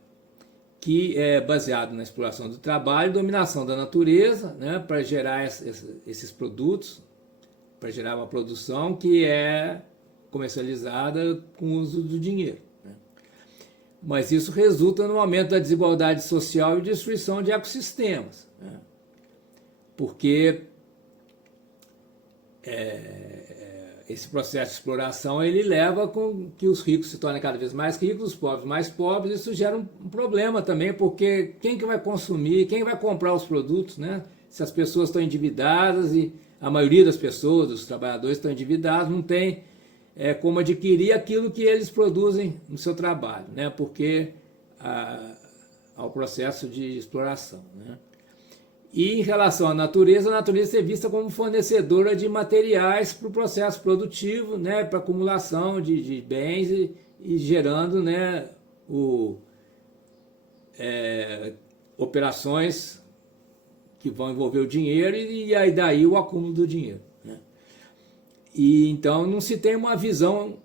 que é baseado na exploração do trabalho e dominação da natureza, né, para gerar esses produtos, para gerar uma produção que é comercializada com o uso do dinheiro, né? Mas isso resulta no aumento da desigualdade social e destruição de ecossistemas, né? Porque esse processo de exploração ele leva com que os ricos se tornem cada vez mais ricos, os pobres mais pobres. Isso gera um problema também, porque quem que vai consumir, quem vai comprar os produtos, né? Se as pessoas estão endividadas e a maioria das pessoas, dos trabalhadores estão endividados, não tem como adquirir aquilo que eles produzem no seu trabalho, né? Porque ao processo de exploração, né? E em relação à natureza, a natureza é vista como fornecedora de materiais para o processo produtivo, né? Para acumulação de bens e gerando, né, operações que vão envolver o dinheiro e aí daí o acúmulo do dinheiro, né? E então não se tem uma visão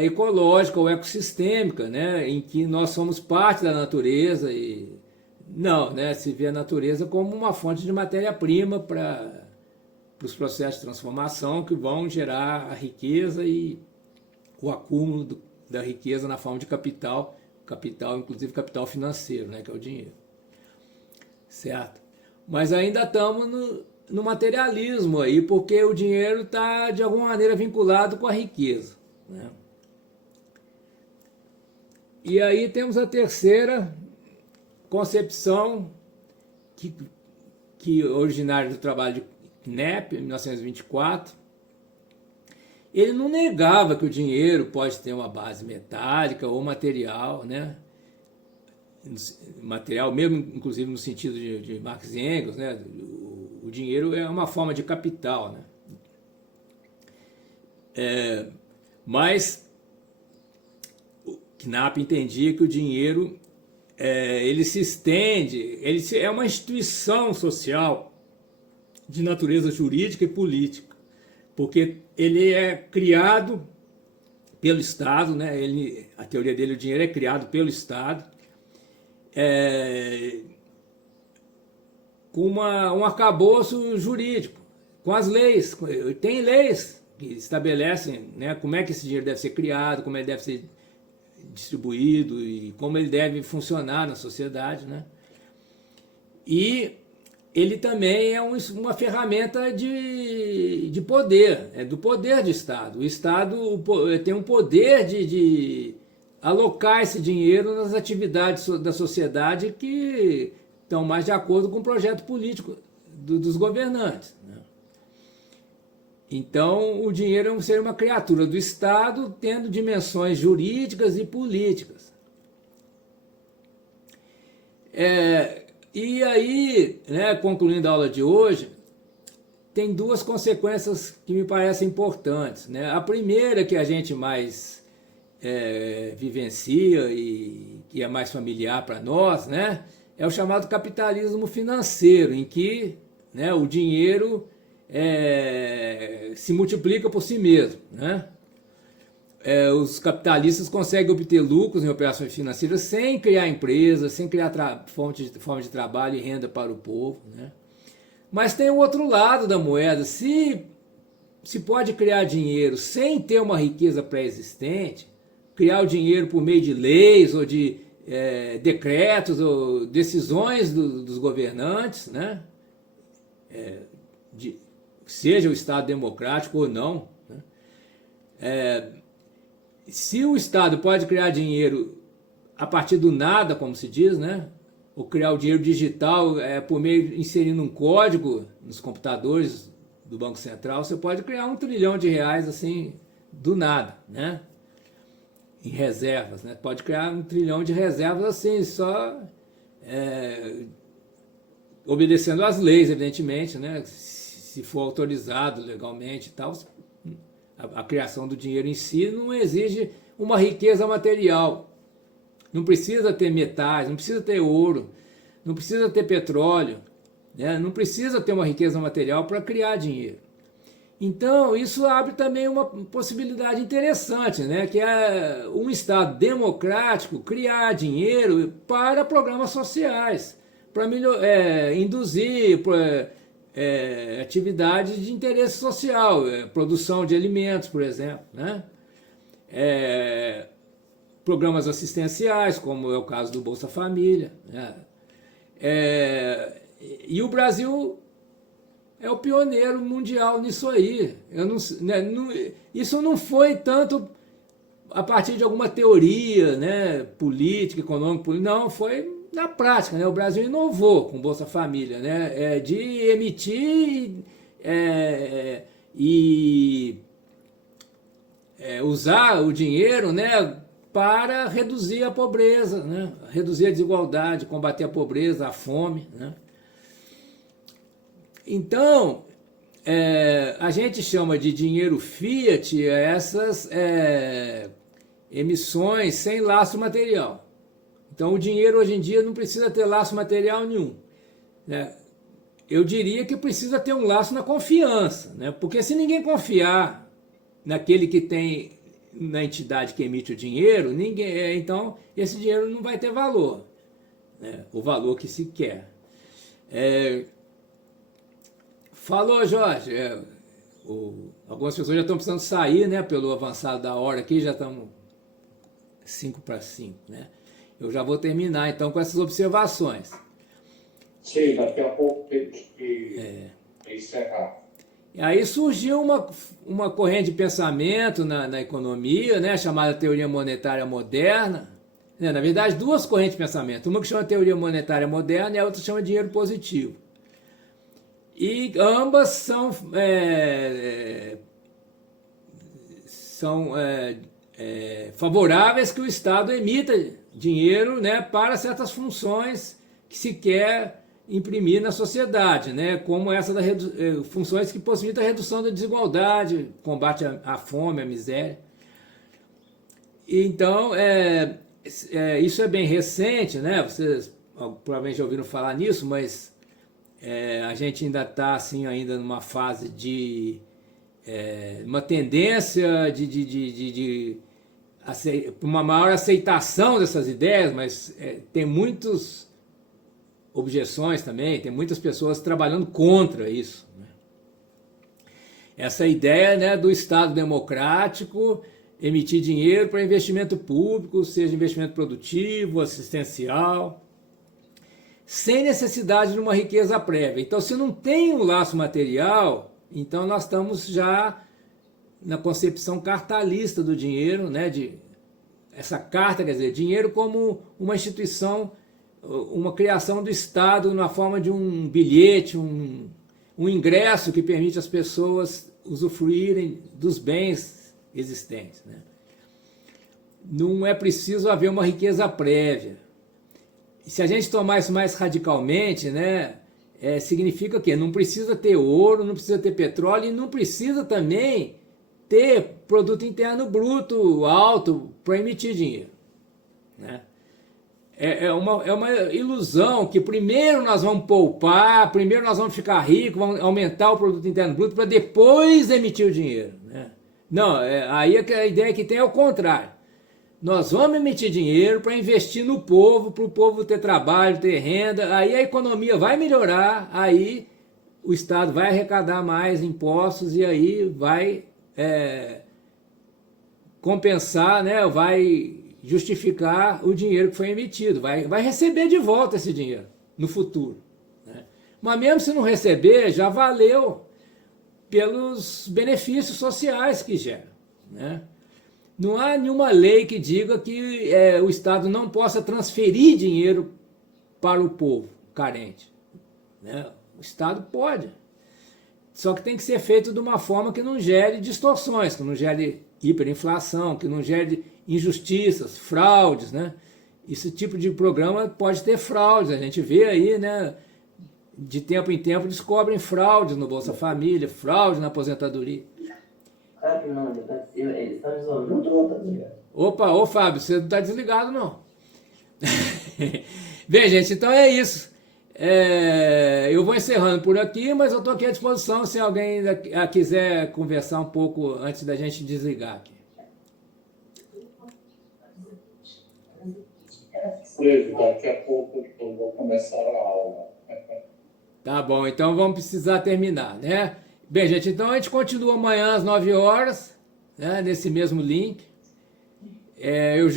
ecológica ou ecossistêmica, né, em que nós somos parte da natureza e não, né, se vê a natureza como uma fonte de matéria-prima para os processos de transformação que vão gerar a riqueza e o acúmulo da riqueza na forma de capital, inclusive capital financeiro, né, que é o dinheiro, certo? Mas ainda estamos no materialismo aí, porque o dinheiro está de alguma maneira vinculado com a riqueza, né? E aí temos a terceira concepção que originária do trabalho de Knapp, em 1924, ele não negava que o dinheiro pode ter uma base metálica ou material, né? Material mesmo, inclusive no sentido de Marx e Engels, né? O dinheiro é uma forma de capital, né? Mas o Knapp entendia que o dinheiro ele se estende, ele é uma instituição social de natureza jurídica e política, porque ele é criado pelo Estado, né? A teoria dele, o dinheiro é criado pelo Estado, com um arcabouço jurídico, com as leis. Tem leis que estabelecem, né, como é que esse dinheiro deve ser criado, como ele deve ser distribuído e como ele deve funcionar na sociedade, né? E ele também é uma ferramenta de poder, do poder do Estado. O Estado tem um poder de alocar esse dinheiro nas atividades da sociedade que estão mais de acordo com o projeto político dos governantes, né? Então, o dinheiro seria uma criatura do Estado tendo dimensões jurídicas e políticas. E aí, né, concluindo a aula de hoje, tem duas consequências que me parecem importantes, né? A primeira, que a gente mais vivencia e que é mais familiar para nós, né, é o chamado capitalismo financeiro, em que, né, o dinheiro se multiplica por si mesmo, né? Os capitalistas conseguem obter lucros em operações financeiras sem criar empresas, sem criar forma de trabalho e renda para o povo, né? Mas tem o outro lado da moeda. Se pode criar dinheiro sem ter uma riqueza pré-existente, criar o dinheiro por meio de leis ou de decretos ou decisões dos governantes, né? Seja o Estado democrático ou não, né? se o Estado pode criar dinheiro a partir do nada, como se diz, né? Ou criar o dinheiro digital por meio de inserindo um código nos computadores do Banco Central, você pode criar R$1 trilhão assim, do nada, né? Em reservas, né? Pode criar R$1 trilhão de reservas assim, só obedecendo às leis, evidentemente, né? Se for autorizado legalmente e tal. A criação do dinheiro em si não exige uma riqueza material. Não precisa ter metais, não precisa ter ouro, não precisa ter petróleo, né? Não precisa ter uma riqueza material para criar dinheiro. Então, isso abre também uma possibilidade interessante, né? Que é um Estado democrático criar dinheiro para programas sociais, para induzir atividades de interesse social, produção de alimentos, por exemplo, né? Programas assistenciais, como é o caso do Bolsa Família, né? E o Brasil é o pioneiro mundial nisso aí. Isso não foi tanto a partir de alguma teoria, né, política, econômica, não, foi na prática, né? O Brasil inovou com o Bolsa Família, né, de emitir e usar o dinheiro, né, para reduzir a pobreza, né? Reduzir a desigualdade, combater a pobreza, a fome, né? Então, a gente chama de dinheiro fiat essas emissões sem laço material. Então, o dinheiro hoje em dia não precisa ter laço material nenhum, né? Eu diria que precisa ter um laço na confiança, né? Porque se ninguém confiar naquele que tem, na entidade que emite o dinheiro, então esse dinheiro não vai ter valor, né? O valor que se quer. Falou, Jorge. Algumas pessoas já estão precisando sair, né? Pelo avançado da hora aqui, já estamos 4:55, né? Eu já vou terminar então com essas observações. Sim, daqui a pouco temos que encerrar. E aí surgiu uma corrente de pensamento na economia, né, chamada teoria monetária moderna. Na verdade, duas correntes de pensamento. Uma que chama teoria monetária moderna e a outra chama dinheiro positivo. E ambas são favoráveis que o Estado emita dinheiro, né, para certas funções que se quer imprimir na sociedade, né, como essa funções que possibilitam a redução da desigualdade, combate à fome, à miséria. Então, isso é bem recente, né? Vocês provavelmente já ouviram falar nisso, mas a gente ainda está assim, ainda numa fase de uma tendência de uma maior aceitação dessas ideias, mas tem muitas objeções também, tem muitas pessoas trabalhando contra isso, né? Essa ideia, né, do Estado democrático emitir dinheiro para investimento público, seja investimento produtivo, assistencial, sem necessidade de uma riqueza prévia. Então, se não tem um laço material, então nós estamos já na concepção cartalista do dinheiro, né, essa carta, quer dizer, dinheiro como uma instituição, uma criação do Estado na forma de um bilhete, um ingresso que permite às pessoas usufruírem dos bens existentes, né? Não é preciso haver uma riqueza prévia. E se a gente tomar isso mais radicalmente, né, significa que não precisa ter ouro, não precisa ter petróleo e não precisa também ter produto interno bruto alto para emitir dinheiro, né? É uma ilusão que primeiro nós vamos poupar, primeiro nós vamos ficar ricos, vamos aumentar o produto interno bruto para depois emitir o dinheiro, né? Não, aí a ideia que tem é o contrário. Nós vamos emitir dinheiro para investir no povo, para o povo ter trabalho, ter renda, aí a economia vai melhorar, aí o Estado vai arrecadar mais impostos e aí vai compensar, né, vai justificar o dinheiro que foi emitido, vai receber de volta esse dinheiro no futuro, né? Mas mesmo se não receber, já valeu pelos benefícios sociais que gera, né? Não há nenhuma lei que diga que o Estado não possa transferir dinheiro para o povo carente, né? O Estado pode. Só que tem que ser feito de uma forma que não gere distorções, que não gere hiperinflação, que não gere injustiças, fraudes, né? Esse tipo de programa pode ter fraudes, a gente vê aí, né? De tempo em tempo descobrem fraudes no Bolsa Família, fraude na aposentadoria. Claro que não, eles estão isolando. Não estou, tá desligado. Opa, ô Fábio, você não está desligado não. Bem, gente, então é isso. Eu vou encerrando por aqui, mas eu estou aqui à disposição se alguém ainda quiser conversar um pouco antes da gente desligar aqui. Freire, daqui a pouco eu vou começar a aula. Tá bom, então vamos precisar terminar, né? Bem, gente, então a gente continua amanhã às 9 horas, né, nesse mesmo link. Eu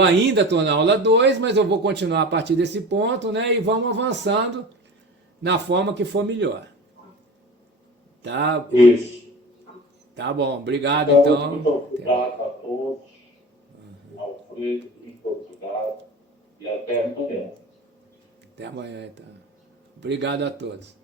ainda estou na aula 2, mas eu vou continuar a partir desse ponto, né? E vamos avançando na forma que for melhor. Tá? Isso. Tá bom, obrigado Então, muito então. obrigado a todos. Alfredo, muito obrigado. E até amanhã. Até amanhã, então. Obrigado a todos.